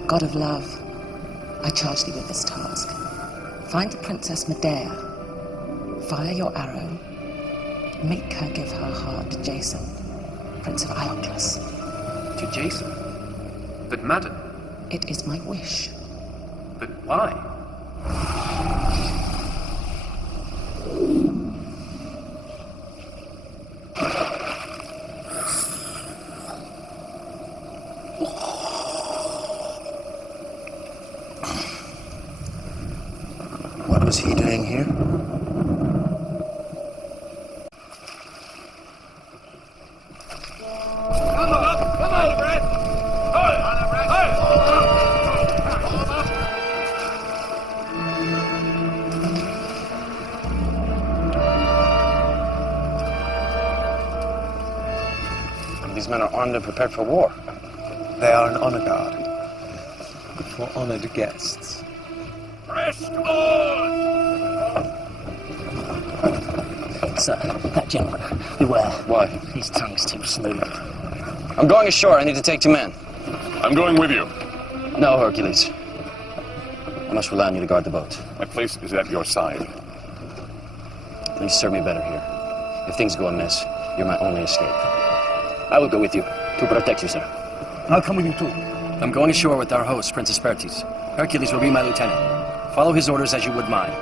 God of love, I charge thee with this task. Find the Princess Medea, fire your arrow, make her give her heart to Jason, Prince of Ioclus. To Jason? But madam... It is my wish. But why? What was he doing here? These men are armed and prepared for war. They are an honor guard for honored guests. Rest on! Sir, that gentleman, beware. Why? His tongue's too smooth. I'm going ashore. I need to take 2 men. I'm going with you. No, Hercules. I must rely on you to guard the boat. My place is at your side. Please serve me better here. If things go amiss, you're my only escape. I will go with you to protect you, sir. I'll come with you too. I'm going ashore with our host, Prince Aspertes. Hercules will be my lieutenant. Follow his orders as you would mine.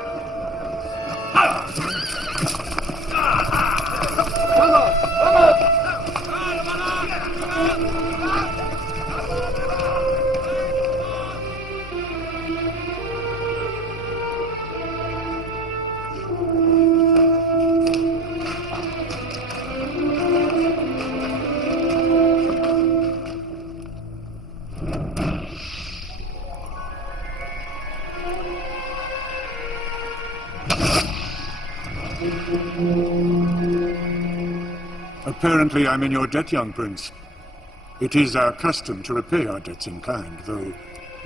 Apparently I'm in your debt, young prince. It is our custom to repay our debts in kind, though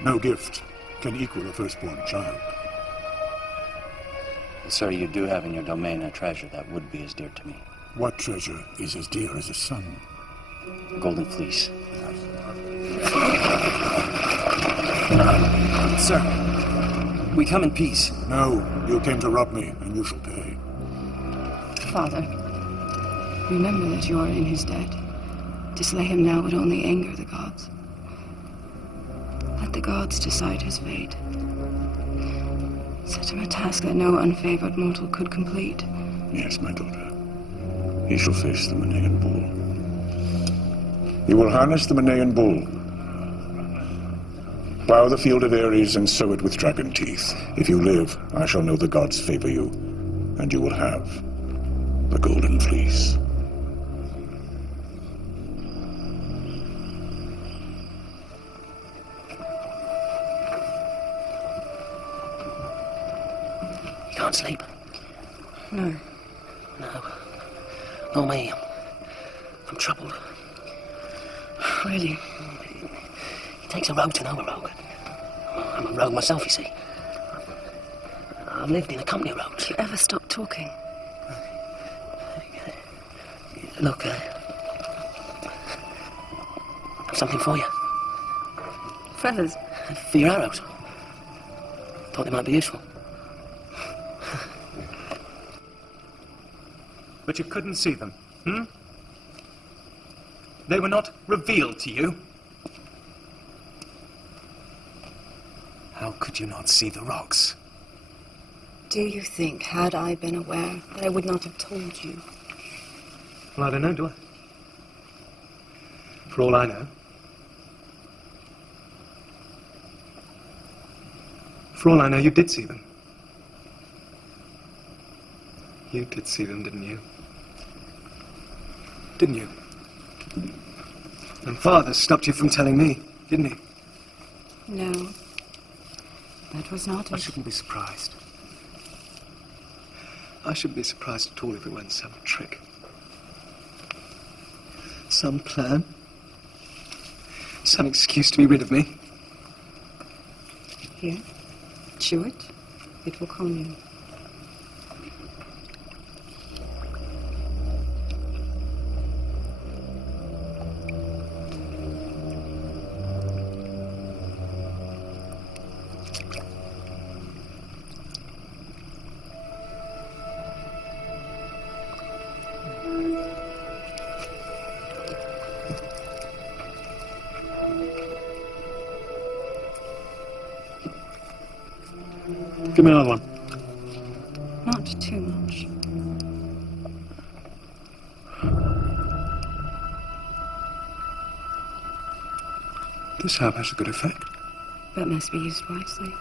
no gift can equal a firstborn child. Sir, you do have in your domain a treasure that would be as dear to me. What treasure is as dear as a son? Golden Fleece. Sir, we come in peace. No, you came to rob me, and you shall pay. Father, remember that you are in his debt. To slay him now would only anger the gods. Let the gods decide his fate. Set him a task that no unfavored mortal could complete. Yes, my daughter. He shall face the Manean bull. He will harness the Manean bull. Plough the field of Ares and sow it with dragon teeth. If you live, I shall know the gods favor you, and you will have the Golden Fleece. You can't sleep? No. No. Nor me. I'm troubled. Really? It takes a rogue to know a rogue. I'm a rogue myself, you see. I've lived in a company of rogues. Do you ever stop talking? Look, I've something for you. Feathers? For your arrows. Thought they might be useful. But you couldn't see them, hmm? They were not revealed to you. How could you not see the rocks? Do you think, had I been aware, that I would not have told you? Well, I don't know, do I? For all I know. For all I know, you did see them. You did see them, didn't you? Didn't you? And Father stopped you from telling me, didn't he? No. That was not it. I shouldn't be surprised. I shouldn't be surprised at all if it weren't some trick. Some plan. Some excuse to be rid of me. Here. Chew it. It will calm you. Give me another one. Not too much. This herb has a good effect. But must be used wisely.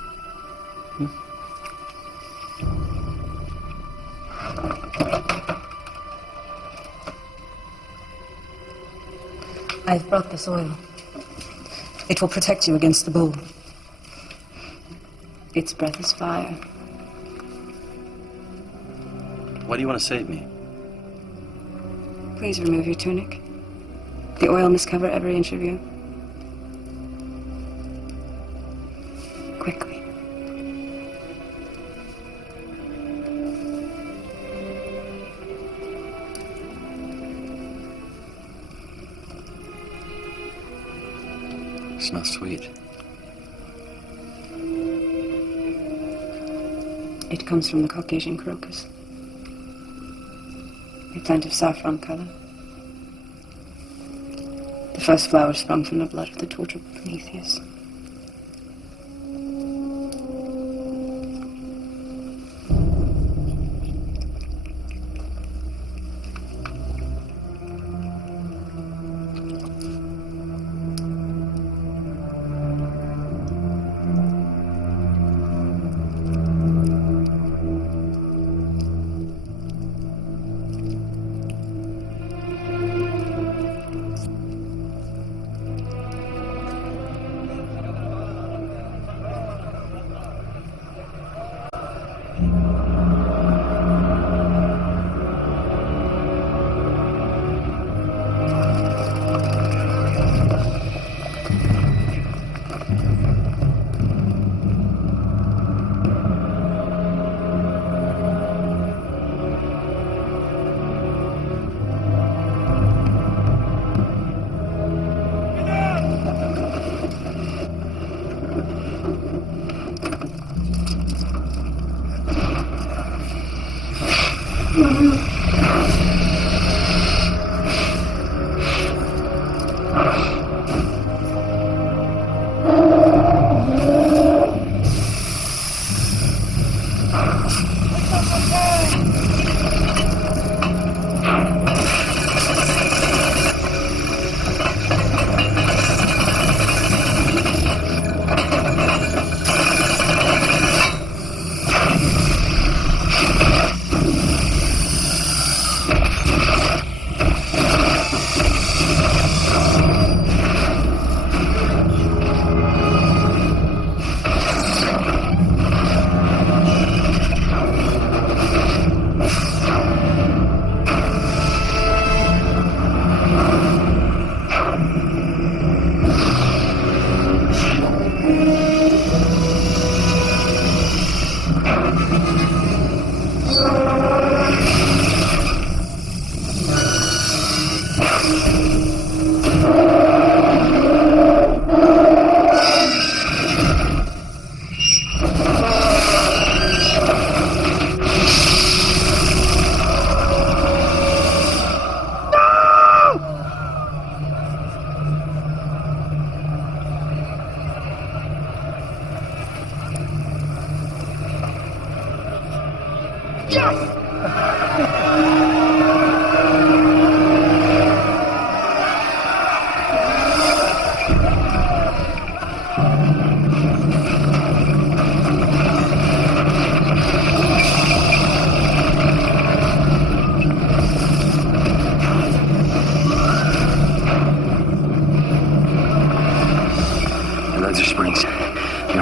I've brought this oil. It will protect you against the bull. Its breath is fire. Why do you want to save me? Please remove your tunic. The oil must cover every inch of you. Quickly. It smells sweet. It comes from the Caucasian crocus. A plant of saffron color. The first flower sprung from the blood of the tortured Prometheus.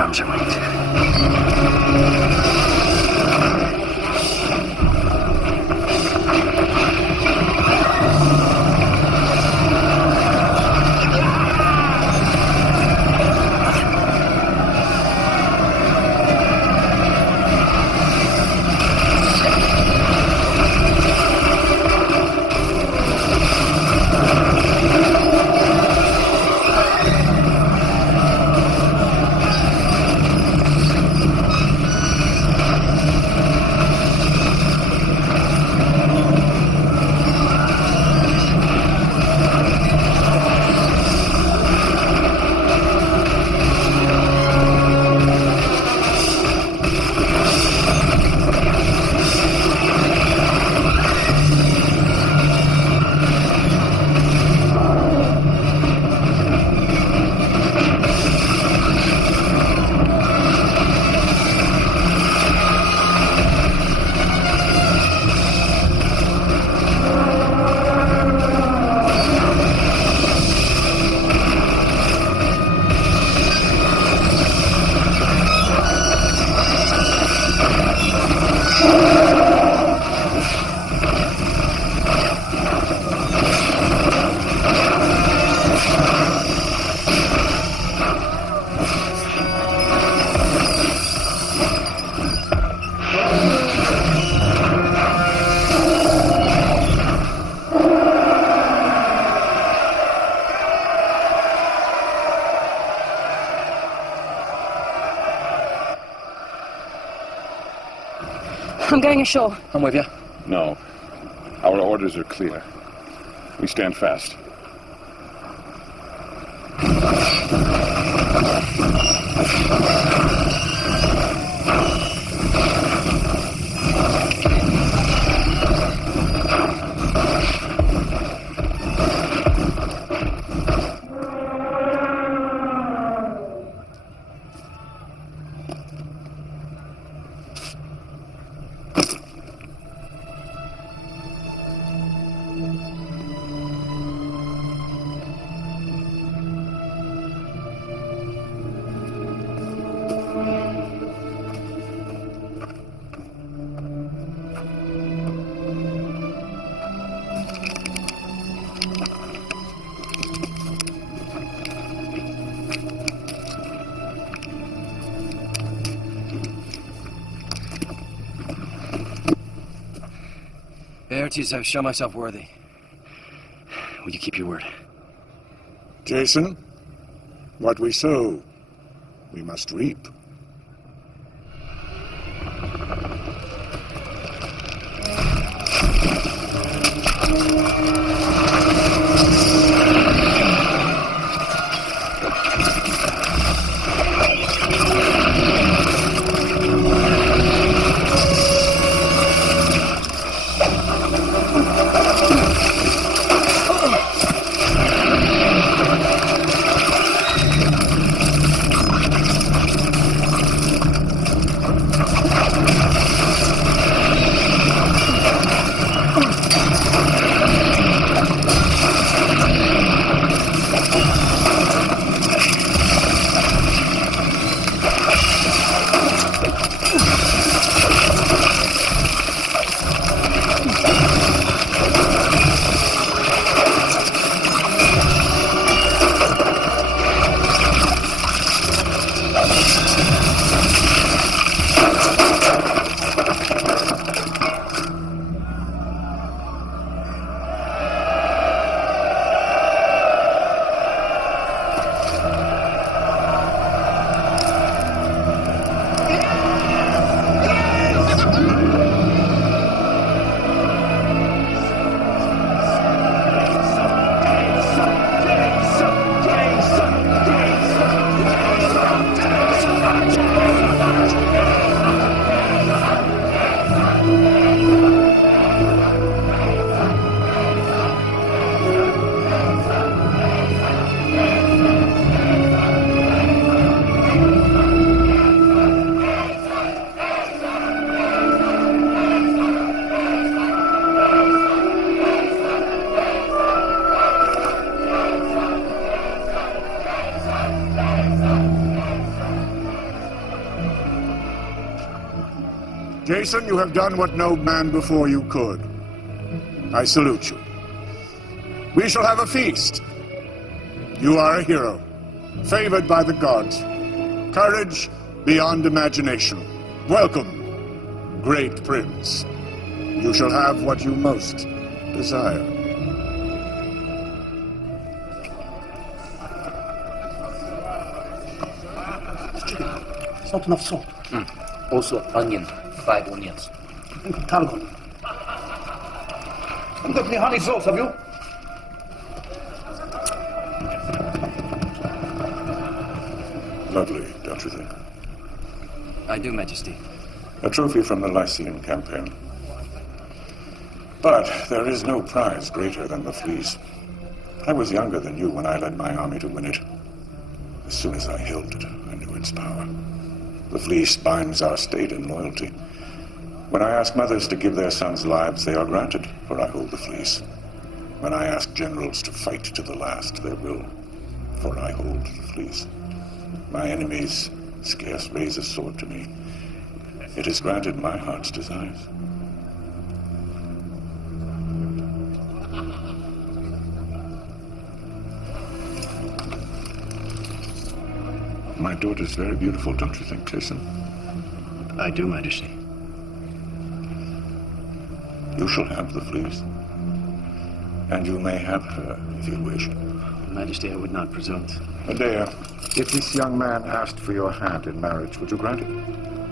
arms are winged. I'm going ashore. I'm with you. No. Our orders are clear. We stand fast. Laertes, I've shown myself worthy. Will you keep your word? Jason, what we sow, we must reap. Jason, you have done what no man before you could. I salute you. We shall have a feast. You are a hero, favored by the gods. Courage beyond imagination. Welcome, great prince. You shall have what you most desire. Not enough salt. Also, onion. 5 onions. Tarragon. Haven't got any honey sauce, have you? Lovely, don't you think? I do, Majesty. A trophy from the Lycian campaign. But there is no prize greater than the fleece. I was younger than you when I led my army to win it. As soon as I held it, I knew its power. The fleece binds our state in loyalty. When I ask mothers to give their sons lives, they are granted, for I hold the fleece. When I ask generals to fight to the last, they will, for I hold the fleece. My enemies scarce raise a sword to me. It has granted my heart's desires. My daughter's very beautiful, don't you think, Jason? I do, Majesty. You shall have the fleece. And you may have her, if you wish. Majesty, I would not presume. Medea, if this young man asked for your hand in marriage, would you grant it?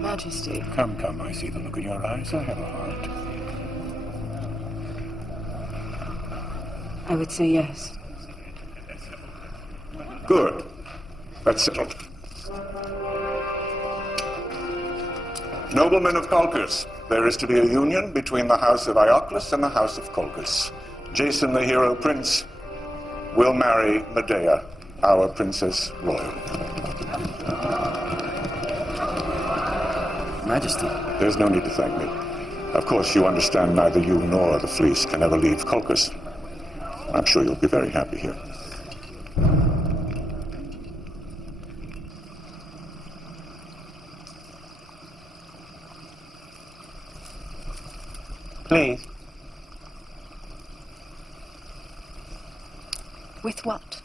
Majesty. Come, come, I see the look in your eyes. I have a heart. I would say yes. Good. That's settled. Noblemen of Colchis, there is to be a union between the house of Ioclus and the house of Colchis. Jason, the hero prince, will marry Medea, our princess royal. Majesty. There's no need to thank me. Of course, you understand neither you nor the fleece can ever leave Colchis. I'm sure you'll be very happy here. Please. With what?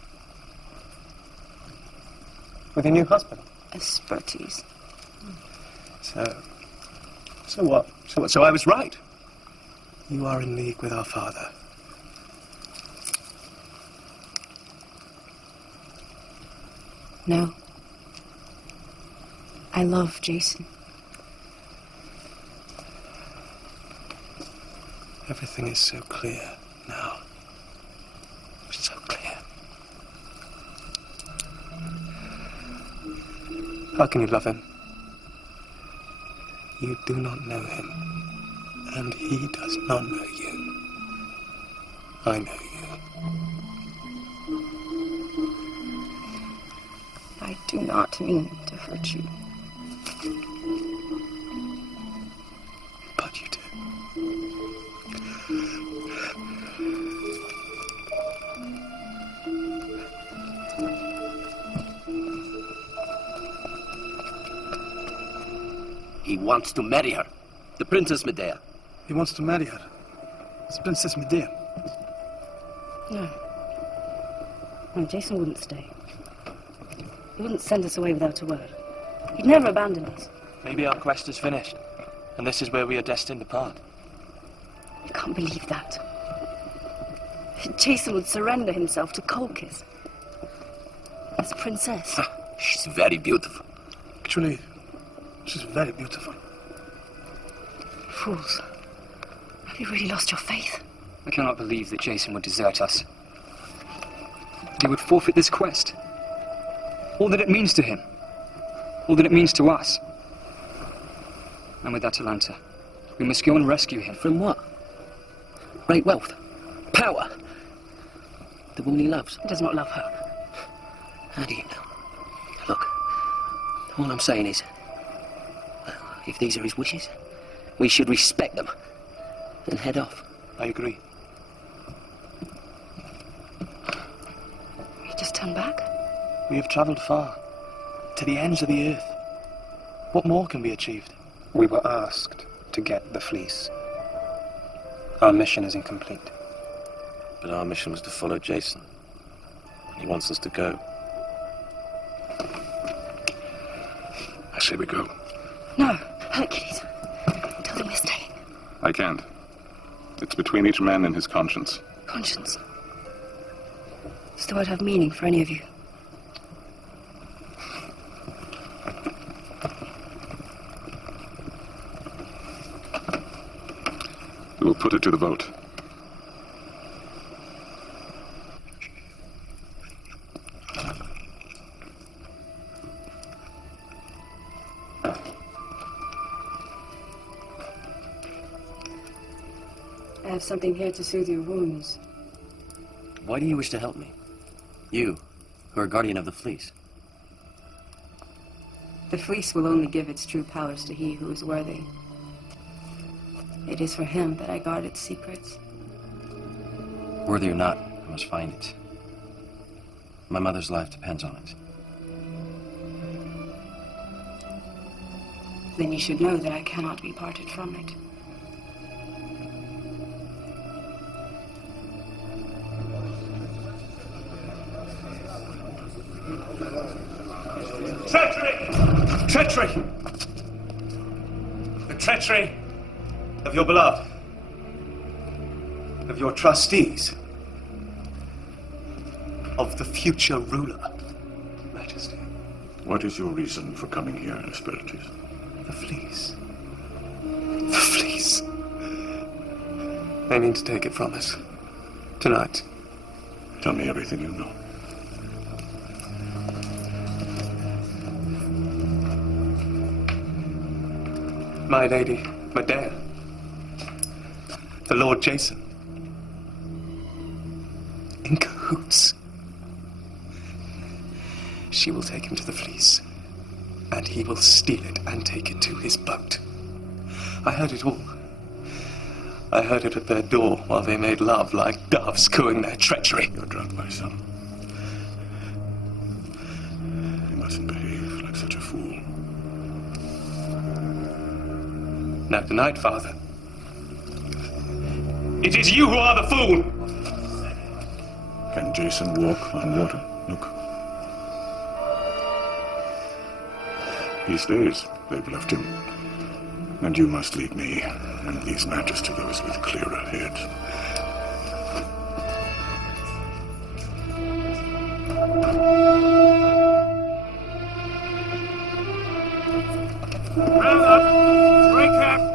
With your new husband. Asperties. So what? So I was right. You are in league with our father. No. I love Jason. Everything is so clear now. So clear. How can you love him? You do not know him, and he does not know you. I know you. I do not mean to hurt you. But you do. He wants to marry her. The Princess Medea. He wants to marry her. It's Princess Medea. No. No, Jason wouldn't stay. He wouldn't send us away without a word. He'd never abandon us. Maybe our quest is finished, and this is where we are destined to part. I can't believe that. Jason would surrender himself to Colchis. As a princess. She's very beautiful. Actually, she's very beautiful. Fools. Have you really lost your faith? I cannot believe that Jason would desert us. He would forfeit this quest. All that it means to him. All that it means to us. And with Atalanta, we must go and rescue him. From what? Great wealth? Power? The woman he loves? He does not love her. How do you know? Look, all I'm saying is, if these are his wishes, we should respect them and head off. I agree. You just turn back? We have travelled far, to the ends of the earth. What more can be achieved? We were asked to get the fleece. Our mission is incomplete. But our mission was to follow Jason. He wants us to go. I say we go. No, Hercules. Tell them we're staying. I can't. It's between each man and his conscience. Conscience. Does the word have meaning for any of you? We will put it to the vote. I have something here to soothe your wounds. Why do you wish to help me? You, who are guardian of the fleece. The fleece will only give its true powers to he who is worthy. It is for him that I guard its secrets. Worthy or not, I must find it. My mother's life depends on it. Then you should know that I cannot be parted from it. Treachery! Treachery! The treachery of your beloved, of your trustees, of the future ruler, Majesty. What is your reason for coming here, Esperitus? The fleece. The fleece. They mean to take it from us. Tonight. Tell me everything you know. My lady, Medea. The Lord Jason. In cahoots. She will take him to the fleece, and he will steal it and take it to his boat. I heard it all. I heard it at their door while they made love like doves cooing their treachery. You're drunk, my son. You mustn't behave like such a fool. Now tonight, Father, it is you who are the fool! Can Jason walk on water? Look. He stays. They've left him. And you must lead me and these matters to those with clearer heads. Round up! Break up!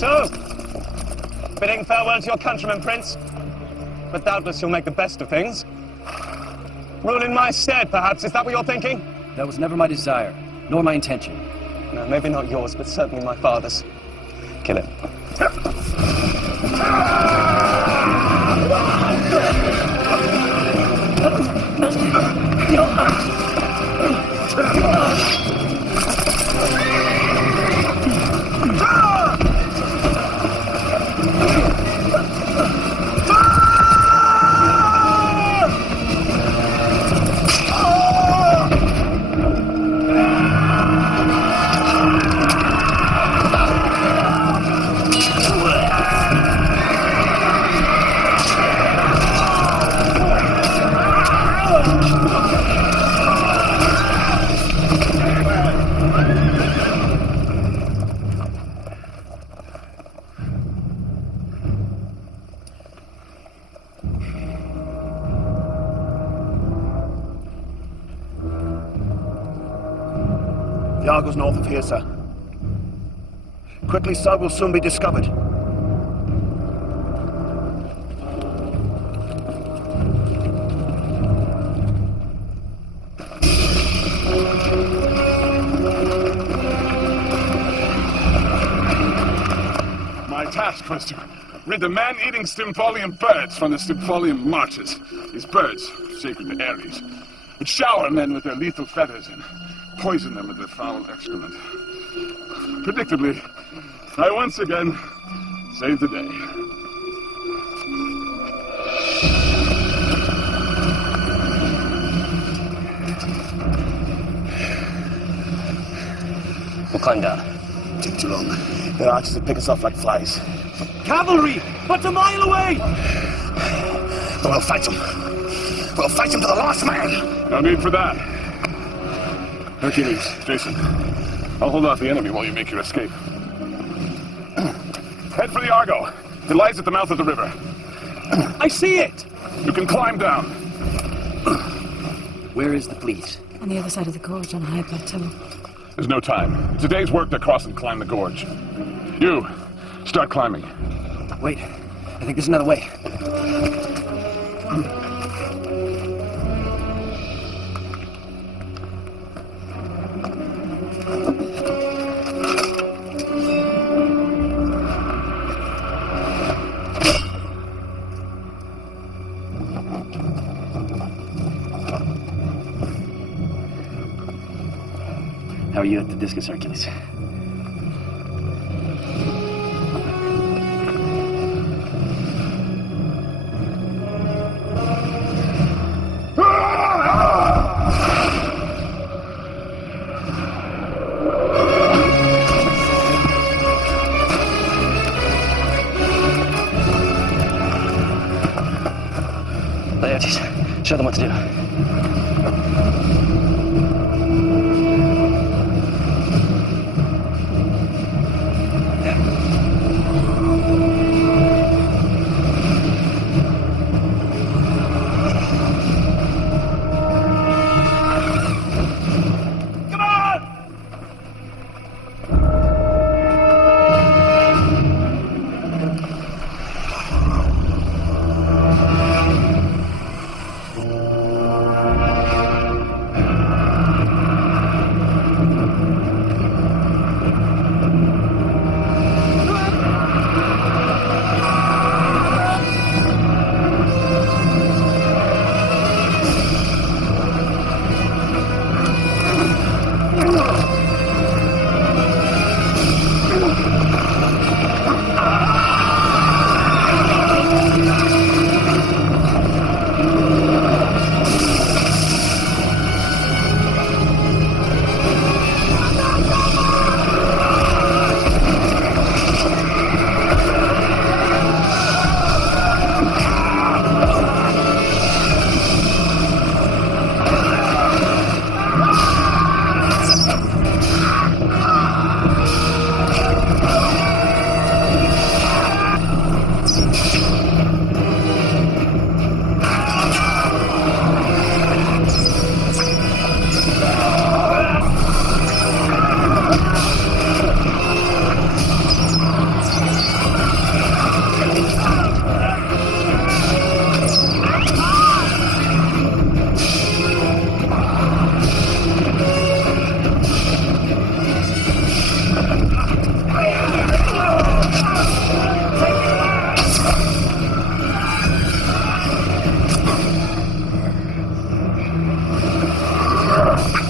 So, bidding farewell to your countrymen, Prince. But doubtless you'll make the best of things. Rule in my stead, perhaps. Is that what you're thinking? That was never my desire, nor my intention. No, maybe not yours, but certainly my father's. Kill him. The Argos north of here, sir. Quickly, sir, will soon be discovered. My task was to rid the man-eating Stymphalian birds from the Stymphalian marches. These birds, sacred to Ares, would shower men with their lethal feathers and poison them with their foul excrement. Predictably, I once again saved the day. We'll climb down. Take too long. Their archers will pick us off like flies. Cavalry! But a mile away! But we'll fight them. We'll fight them to the last man! No need for that. Hercules, Jason, I'll hold off the enemy while you make your escape. Head for the Argo. It lies at the mouth of the river. I see it! You can climb down. Where is the Fleece? On the other side of the gorge, on a high plateau. There's no time. It's a day's work to cross and climb the gorge. You, start climbing. Wait, I think there's another way. How are you at the Discus, Hercules? Laertes, show them what to do.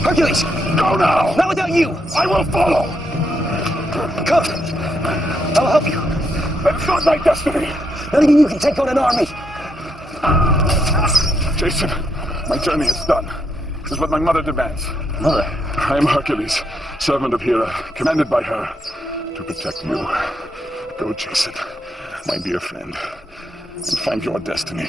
Hercules! Go now! Not without you! I will follow! Come! I will help you! That's not my destiny! Not even you can take on an army! Jason, my journey is done. This is what my mother demands. Mother? I am Hercules, servant of Hera, commanded by her to protect you. Go, Jason, my dear friend, and find your destiny.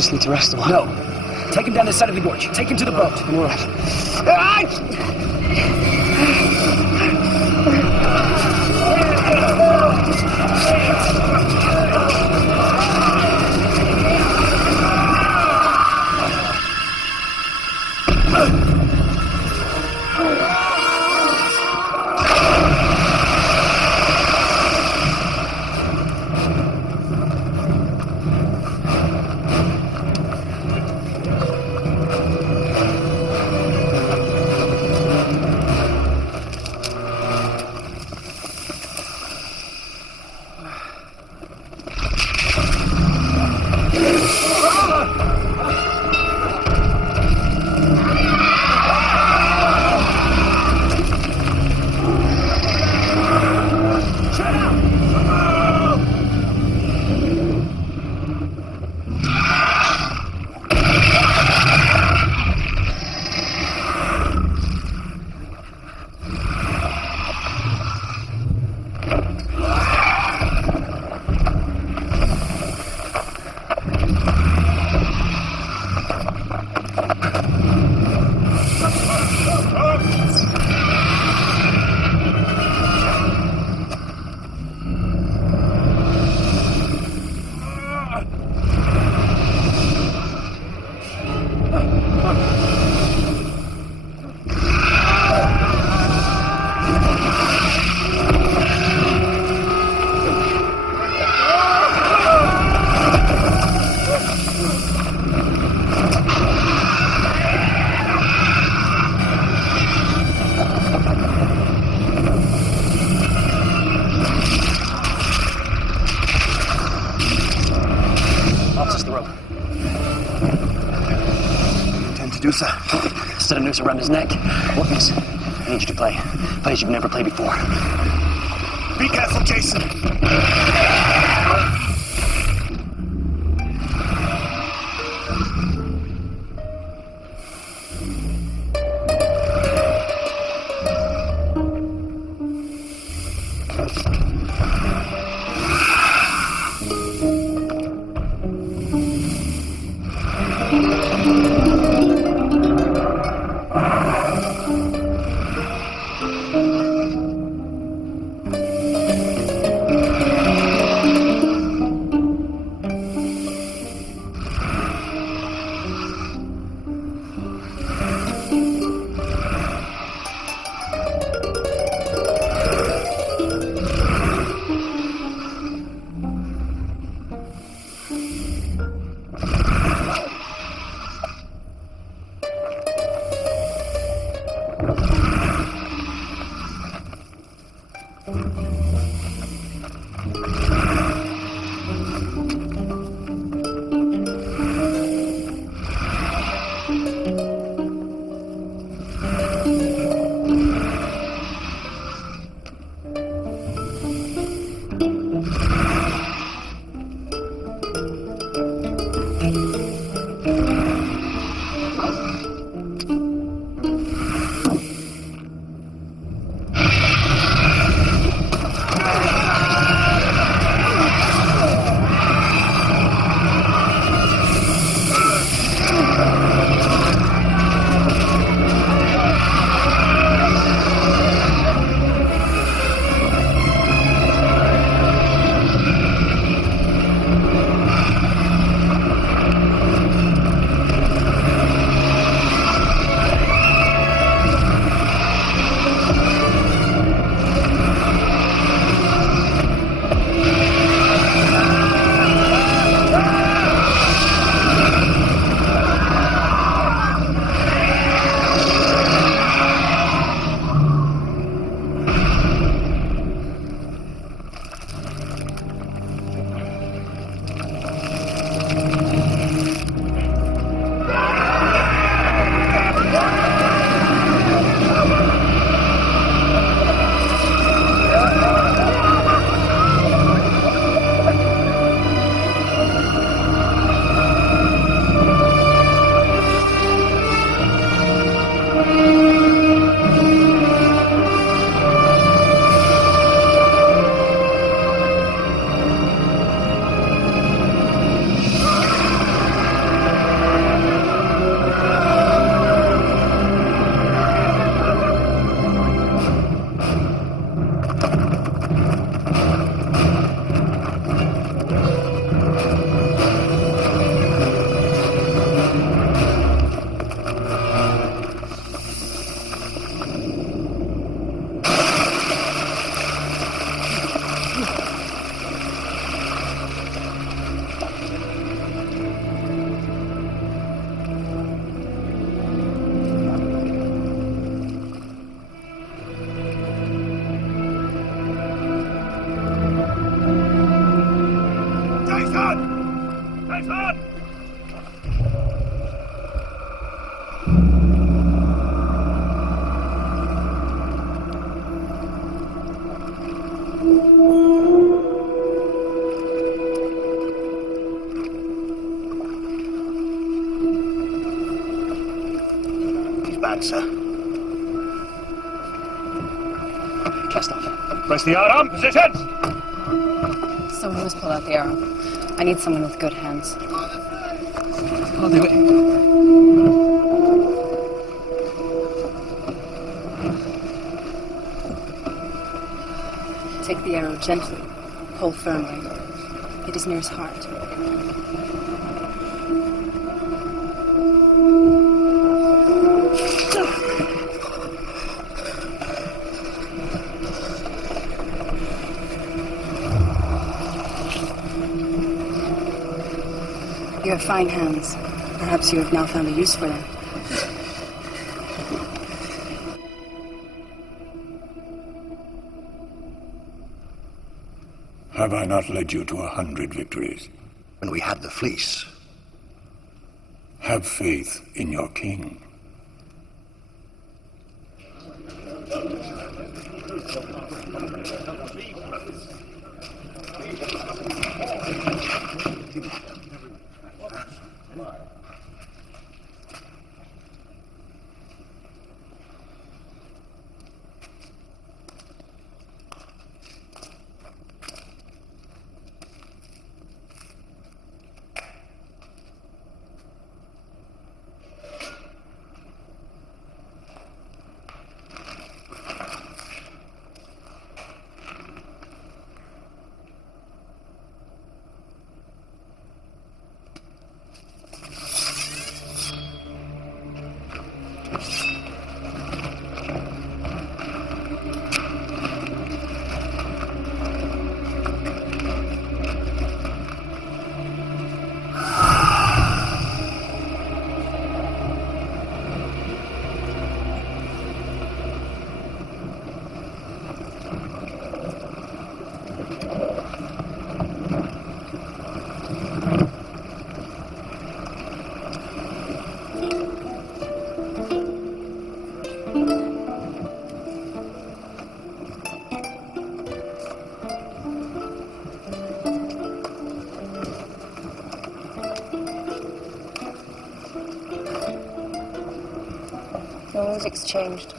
just need to rest a while. No. Take him down the side of the gorge. Take him to the boat. All right. Do so. Set a noose around his neck. Orpheus, I need you to play. Play as you've never played before. Be careful, Jason. answer. Cast off. Press the arm. Positions! Someone must pull out the arrow. I need someone with good hands. I'll do it. Take the arrow gently. Pull firmly. It is near his heart. You have fine hands. Perhaps you have now found a use for them. Have I not led you to 100 victories? When we had the fleece. Have faith in your king. The music's changed.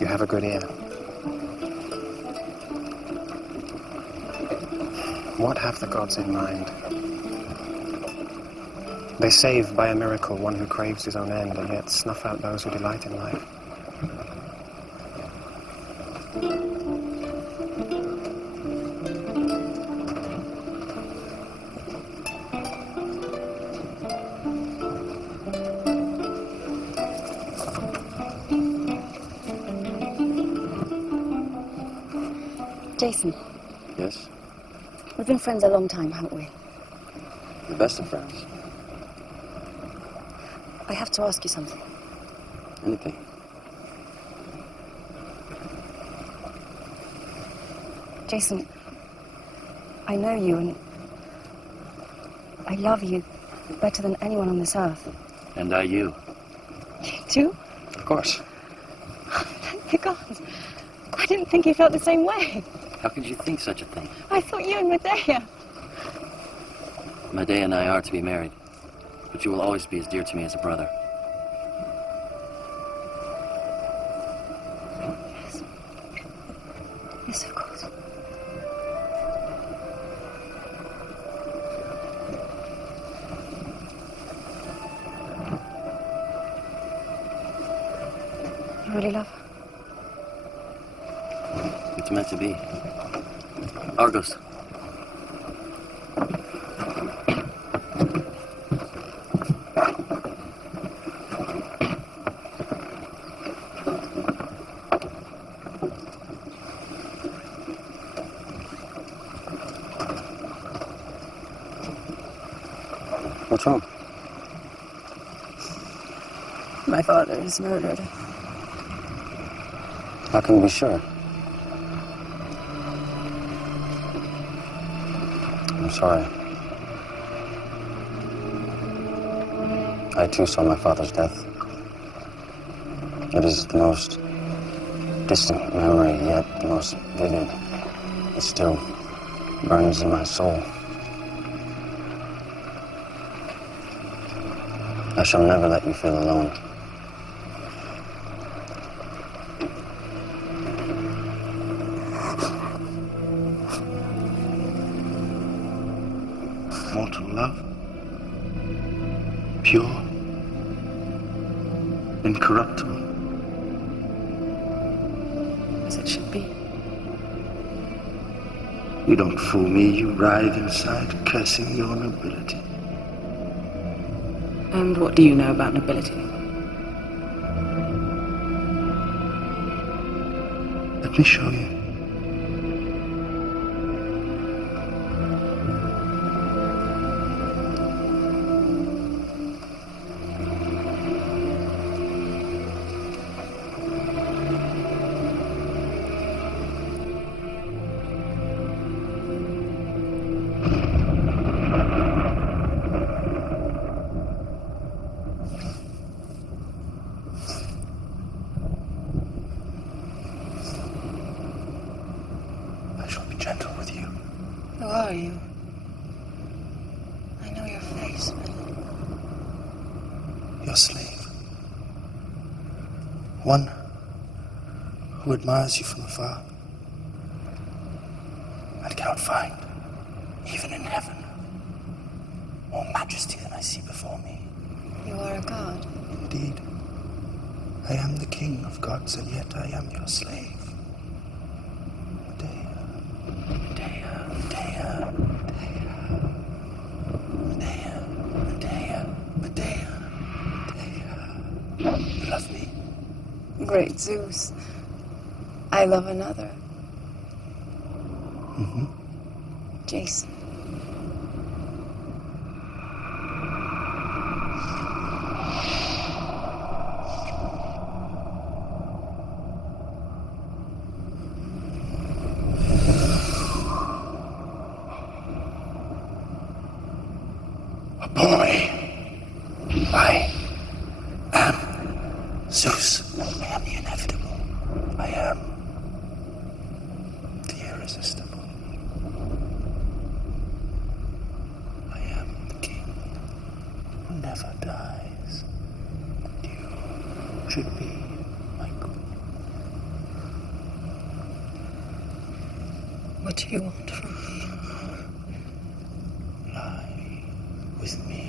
You have a good ear. What have the gods in mind? They save by a miracle one who craves his own end, and yet snuff out those who delight in life. Jason. Yes? We've been friends a long time, haven't we? The best of friends. I have to ask you something. Anything. Jason, I know you and I love you better than anyone on this earth. And I you. You too? Of course. Thank the gods. I didn't think you felt the same way. How could you think such a thing? I thought you and Medea. Medea and I are to be married, but you will always be as dear to me as a brother. Yes. Yes, of course. You really love her? It's meant to be. Argos. What's wrong? My father is murdered. How can we be sure? I'm sorry. I too saw my father's death. It is the most distant memory, yet the most vivid. It still burns in my soul. I shall never let you feel alone. Mortal love? Pure? Incorruptible? As it should be. You don't fool me, you writhe inside, cursing your nobility. And what do you know about nobility? Let me show you. Who are you? I know your face, but... Your slave. One who admires you from afar and cannot find, even in heaven, more majesty than I see before me. You are a god. Indeed. I am the king of gods, and yet I am your slave. You love me? Great Zeus. I love another. Mm-hmm. Jason. A boy. I am Zeus. I am the inevitable. I am the irresistible. I am the king who never dies. And you should be my queen. What do you want from me? Lie with me.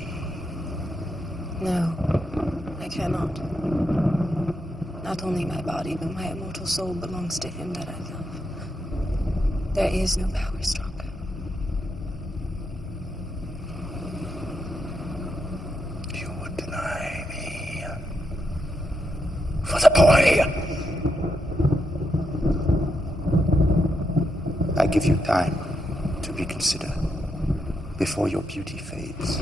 No, I cannot. Not only my body, but my immortal soul belongs to him that I love. There is no power stronger. You would deny me for the boy. I give you time to reconsider before your beauty fades.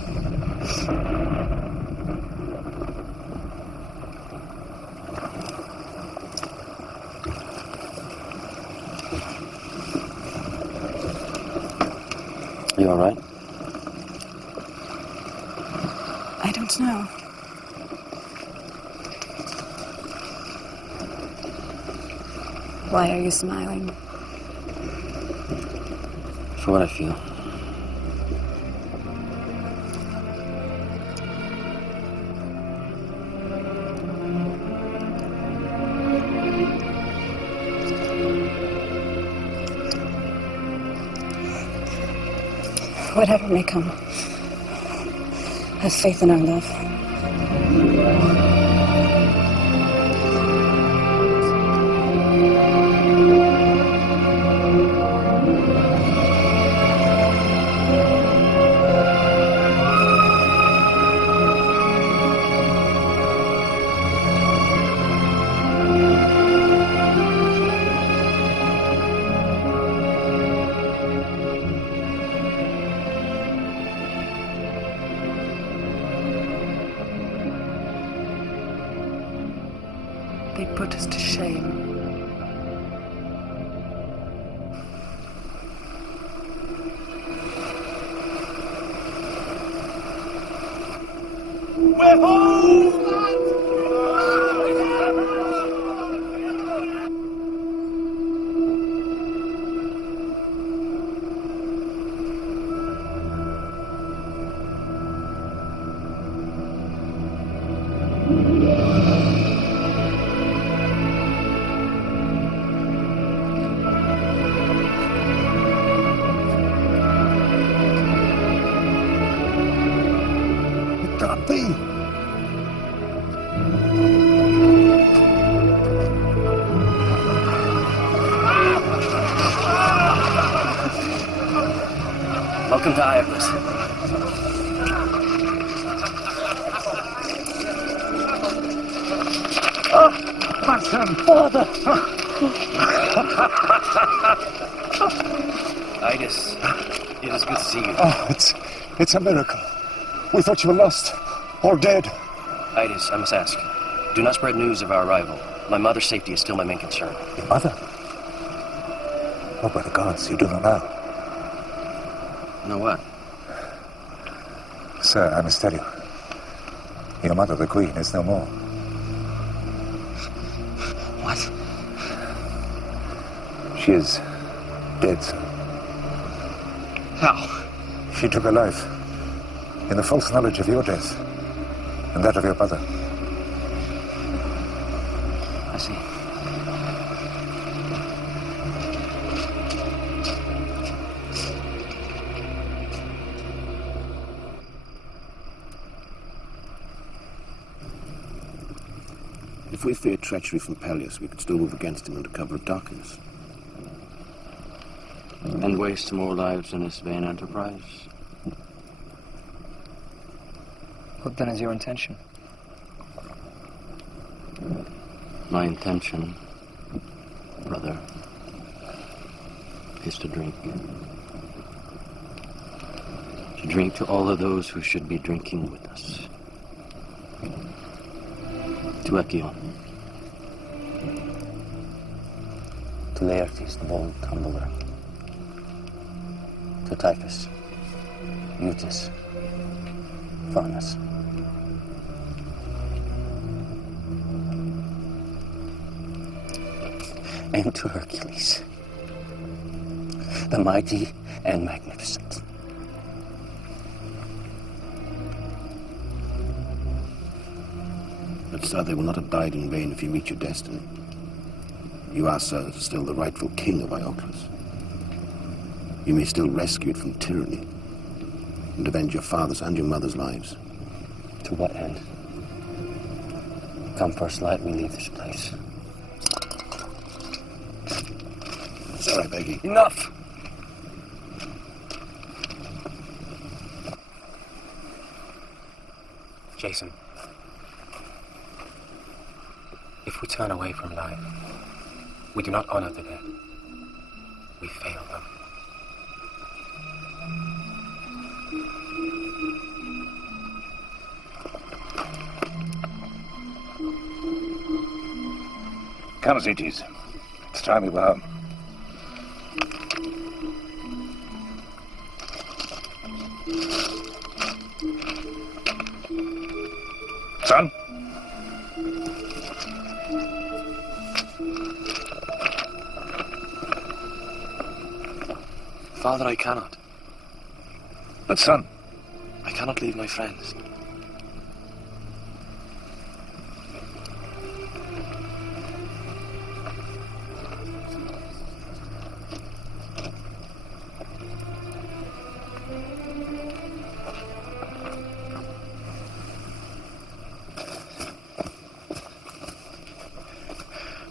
You all right? I don't know. Why are you smiling? For what I feel. Whatever may come, have faith in our love. They put us to shame. We're home! Welcome to Iaclus. Oh, my son, father! Idas, it is good to see you. Oh, it's a miracle. We thought you were lost, or dead. Idas, I must ask, do not spread news of our arrival. My mother's safety is still my main concern. Your mother? Oh, by the gods, you do not know. Know what? Sir, I must tell you. Your mother, the Queen, is no more. What? She is dead, sir. How? She took her life in the false knowledge of your death and that of your mother. I see. If we feared treachery from Pelias, we could still move against him under cover of darkness. And waste more lives in this vain enterprise? What then is your intention? My intention, brother, is to drink. To drink to all of those who should be drinking with us. To Echion. To Laertes, the bold tumbler. To Typhus, Eutis, Faunus. And to Hercules, the mighty and magnificent. But, sir, they will not have died in vain if you meet your destiny. You are, sir, still the rightful king of Iaclus. You may still rescue it from tyranny and avenge your father's and your mother's lives. To what end? Come first light, we leave this place. Sir, I beg you. Enough! Jason, if we turn away from life, we do not honor the dead. We fail them. Come, Zetes. It's time we were home. Son? Father, I cannot. But son? I cannot leave my friends.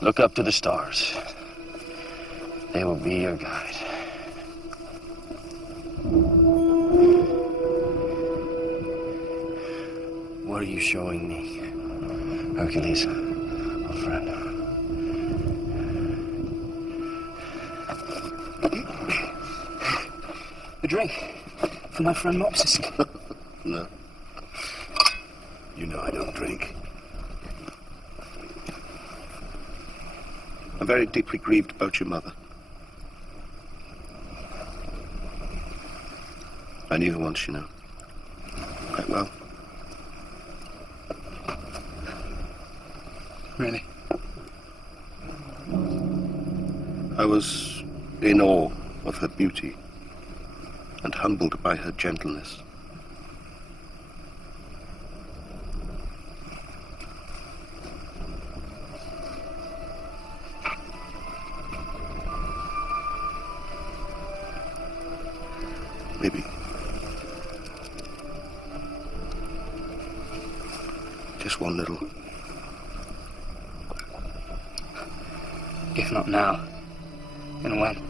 Look up to the stars. They will be your guide. What are you showing me, Hercules, old friend? A drink for my friend Mopsus. No. You know I don't drink. I'm very deeply grieved about your mother. I knew her once, you know. Quite well. Really? I was in awe of her beauty and humbled by her gentleness. Maybe. Just one little. If not now, then when?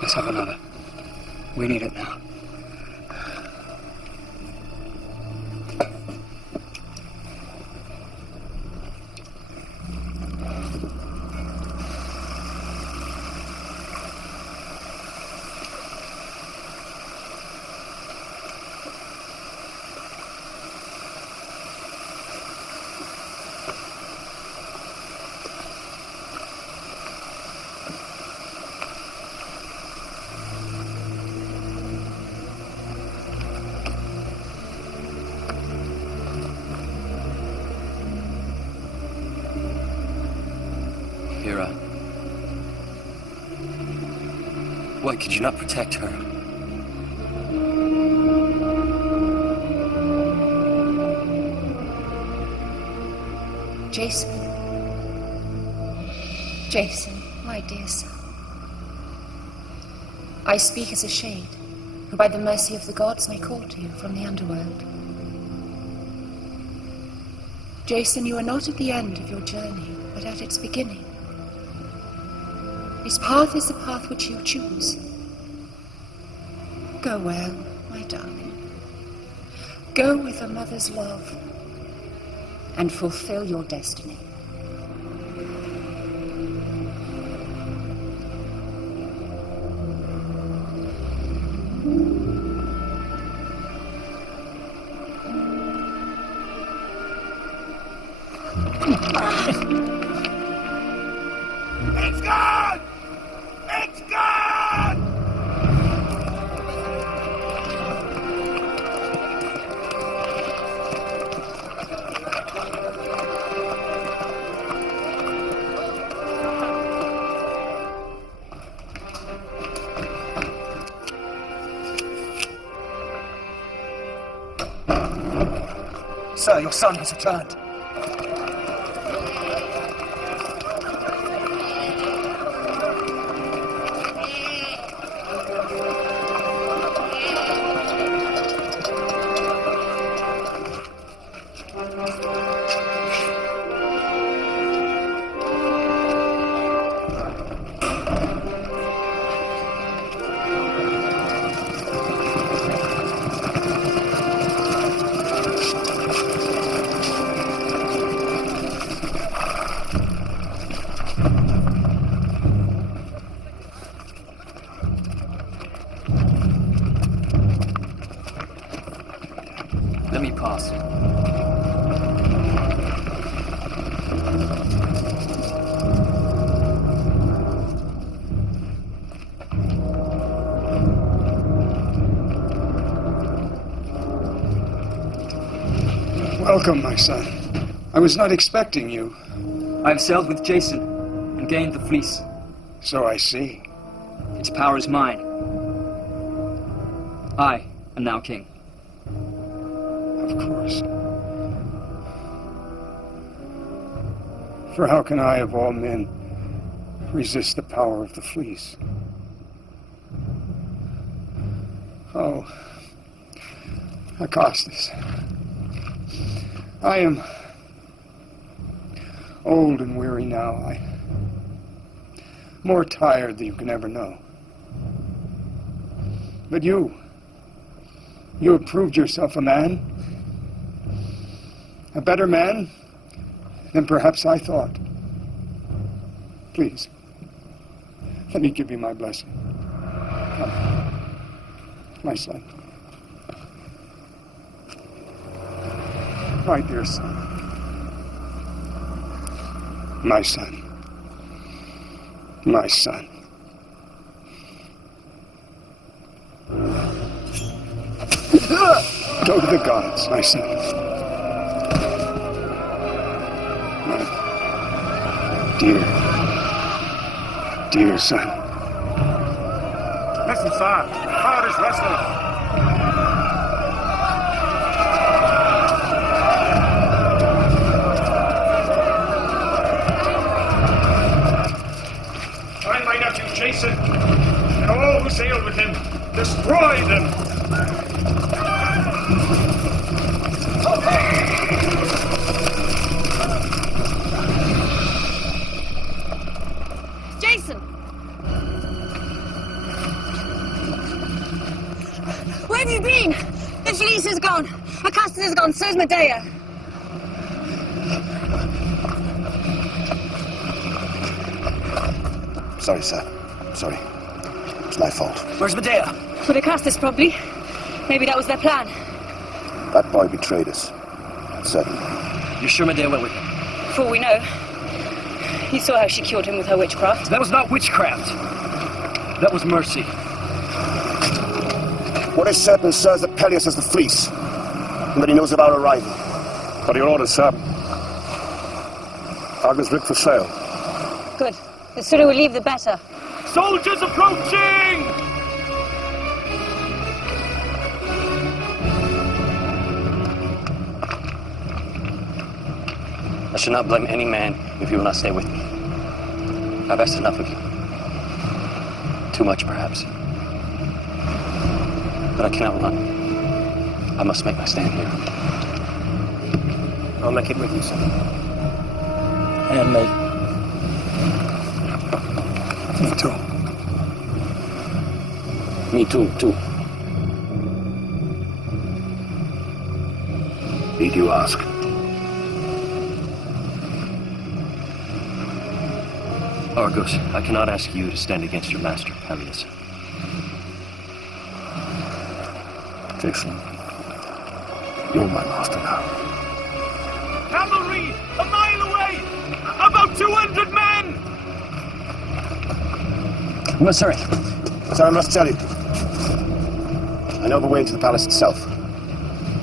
Let's have another. We need it now. Why could you not protect her? Jason. Jason, my dear son. I speak as a shade, who by the mercy of the gods may call to you from the underworld. Jason, you are not at the end of your journey, but at its beginning. This path is the path which you choose. Go well, my darling. Go with a mother's love and fulfill your destiny. It's gone! It's gone! Sir, your son has returned. Let me pass. Welcome, my son. I was not expecting you. I have sailed with Jason and gained the fleece. So I see. Its power is mine. I am now king. Of course. For how can I, of all men, resist the power of the fleece? Oh, Acostus. I am old and weary now. More tired than you can ever know. But you have proved yourself a man. A better man than perhaps I thought. Please, let me give you my blessing. Come, my son. My dear son. My son. My son. Go to the gods, my son. My dear son. Listen, sir. God is restless. Find my nephew Jason and all who sailed with him. Destroy them. on, so's Medea. Sorry, sir. Sorry. It's my fault. Where's Medea? With the casters, probably. Maybe that was their plan. That boy betrayed us. Certainly. You're sure Medea went with him? For all we know. You saw how she cured him with her witchcraft. That was not witchcraft. That was mercy. What is certain, sir, is that Pelias has the fleece, and that he knows of our arrival. What are your orders, sir? Cargo's rigged for sail. Good. The sooner we leave, the better. Soldiers approaching! I should not blame any man if you will not stay with me. I've asked enough of you. Too much, perhaps. But I cannot run. I must make my stand here. I'll make it with you, sir. And me. Me too. Me too. Need you ask? Argos, I cannot ask you to stand against your master, Pelias. Jason, you're my master now. Cavalry! A mile away! About 200 men! But, sir, Sir, I must tell you. I know the way into the palace itself.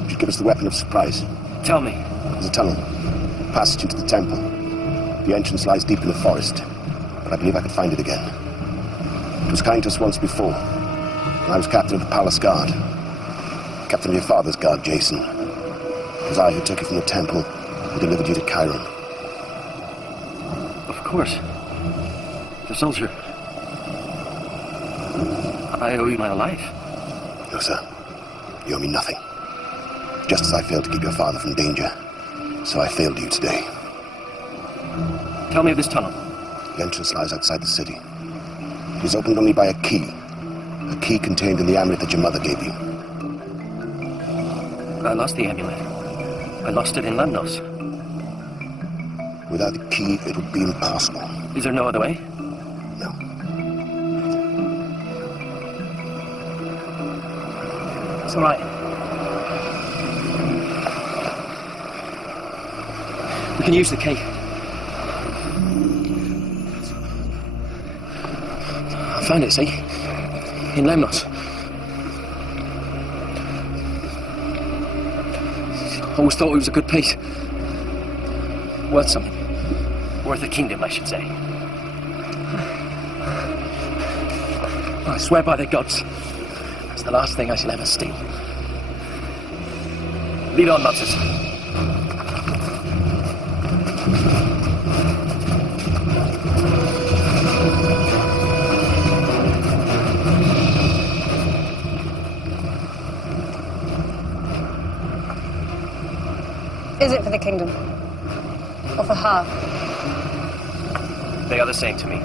You should give us the weapon of surprise. Tell me. There's a tunnel. Passage into the temple. The entrance lies deep in the forest. But I believe I could find it again. It was kind to us once before. When I was captain of the palace guard. Captain of your father's guard, Jason. It was I who took you from the temple and delivered you to Chiron. Of course. The soldier. I owe you my life. No, sir. You owe me nothing. Just as I failed to keep your father from danger, so I failed you today. Tell me of this tunnel. The entrance lies outside the city. It is opened only by a key contained in the amulet that your mother gave you. I lost the amulet. I lost it in Lemnos. Without the key, it would be impossible. Is there no other way? No. It's all right. We can use the key. I found it, see? In Lemnos. Always thought it was a good piece. Worth something. Worth a kingdom, I should say. I swear by the gods, it's the last thing I shall ever steal. Lead on, Mopsus. Is it for the kingdom? Or for her? They are the same to me.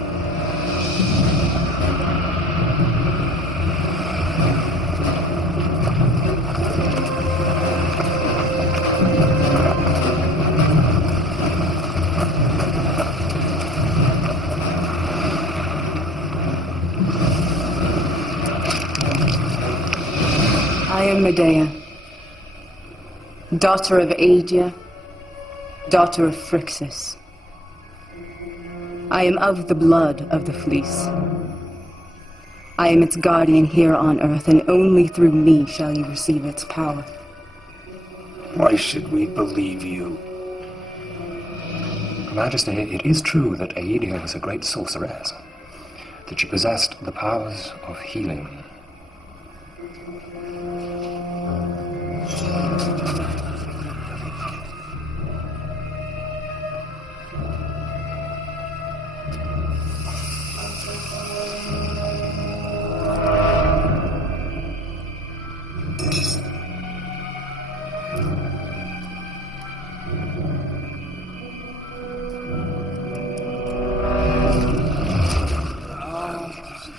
I am Medea, daughter of Aegia, daughter of Phrixus. I am of the blood of the fleece. I am its guardian here on earth, and only through me shall you receive its power. Why should we believe you? Majesty, it is true that Aegia was a great sorceress, that she possessed the powers of healing.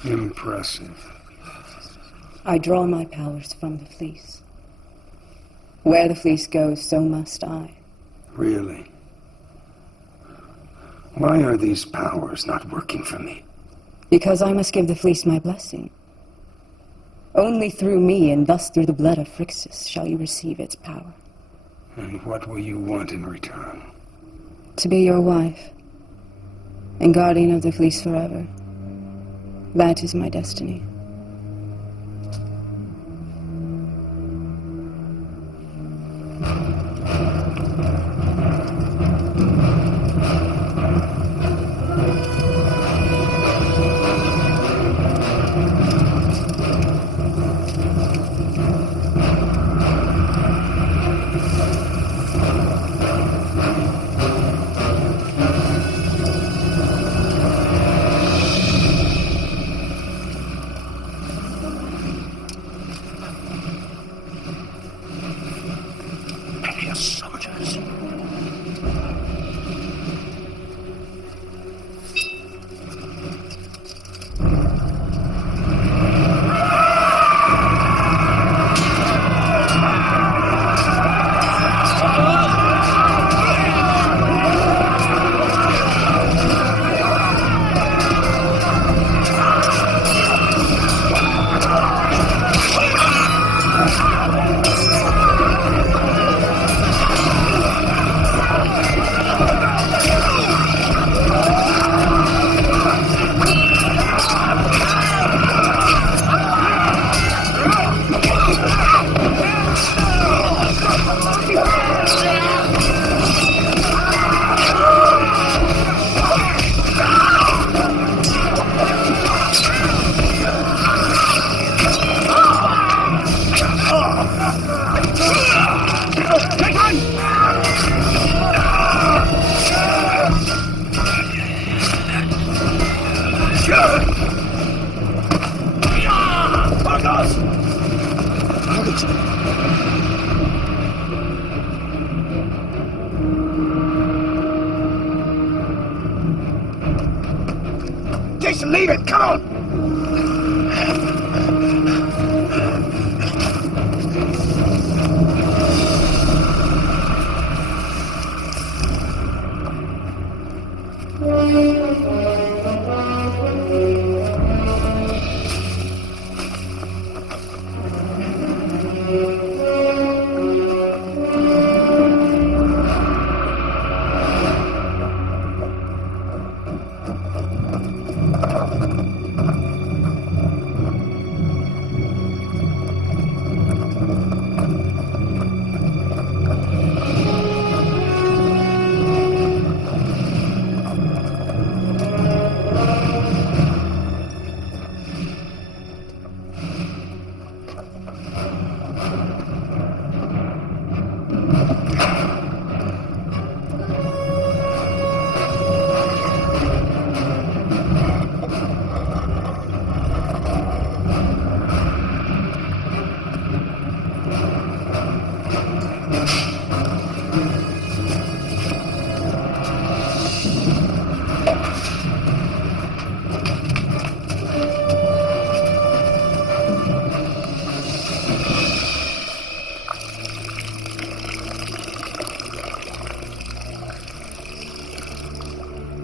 Impressive. I draw my powers from the fleece. Where the fleece goes, so must I. Really? Why are these powers not working for me? Because I must give the fleece my blessing. Only through me, and thus through the blood of Phrixus, shall you receive its power. And what will you want in return? To be your wife, and guardian of the fleece forever. That is my destiny. Pelias soldiers. Jason, leave it! Come on!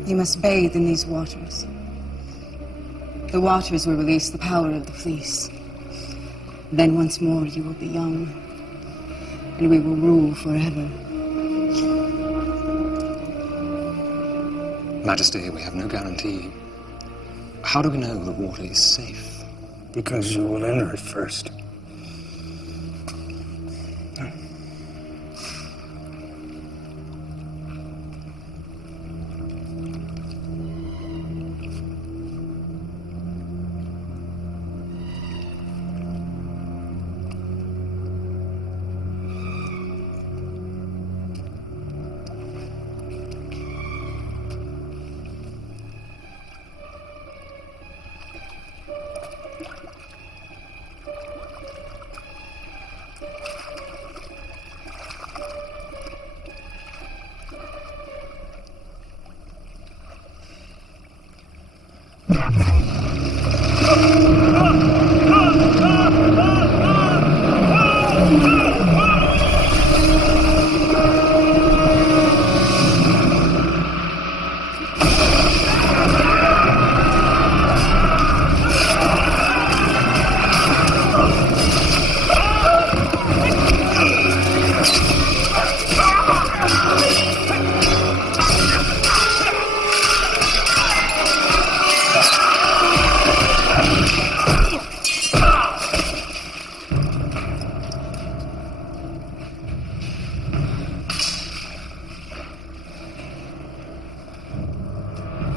You must bathe in these waters. The waters will release the power of the fleece. Then once more you will be young, and we will rule forever. Majesty, we have no guarantee. How do we know the water is safe? Because you will enter it first.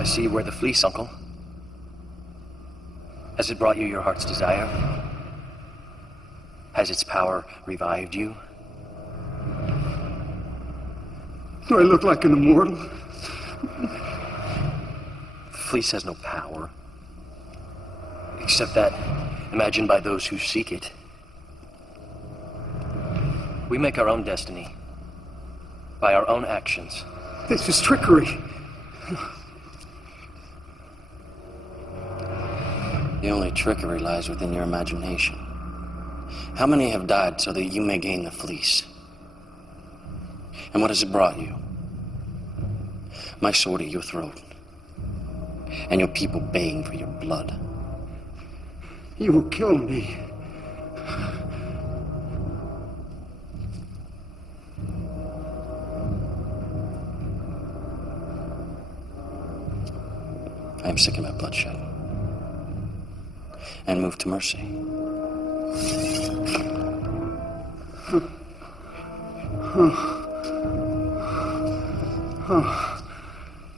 see you wear the fleece, Uncle. Has it brought you your heart's desire? Has its power revived you? Do I look like an immortal? The fleece has no power. Except that imagined by those who seek it. We make our own destiny. By our own actions. This is trickery. The only trickery lies within your imagination. How many have died so that you may gain the fleece? And what has it brought you? My sword at your throat. And your people baying for your blood. You will kill me. I am sick of my bloodshed. And moved to mercy.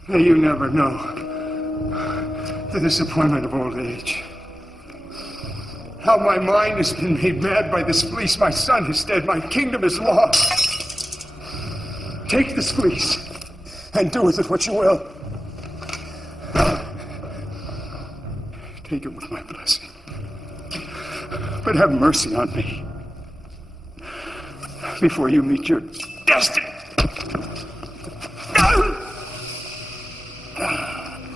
May you never know the disappointment of old age. How my mind has been made mad by this fleece. My son is dead. My kingdom is lost. Take this fleece and do with it what you will. Take it with my blessing. But have mercy on me before you meet your destiny.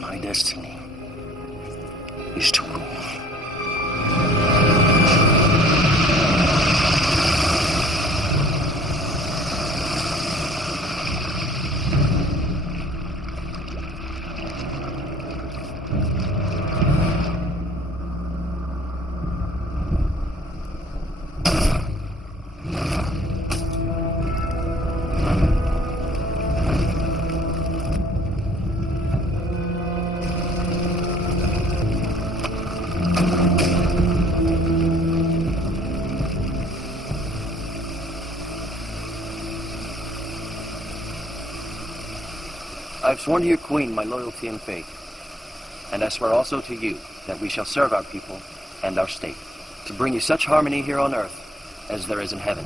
My destiny is to rule. I have sworn to your queen my loyalty and faith, and I swear also to you that we shall serve our people and our state, to bring you such harmony here on earth as there is in heaven.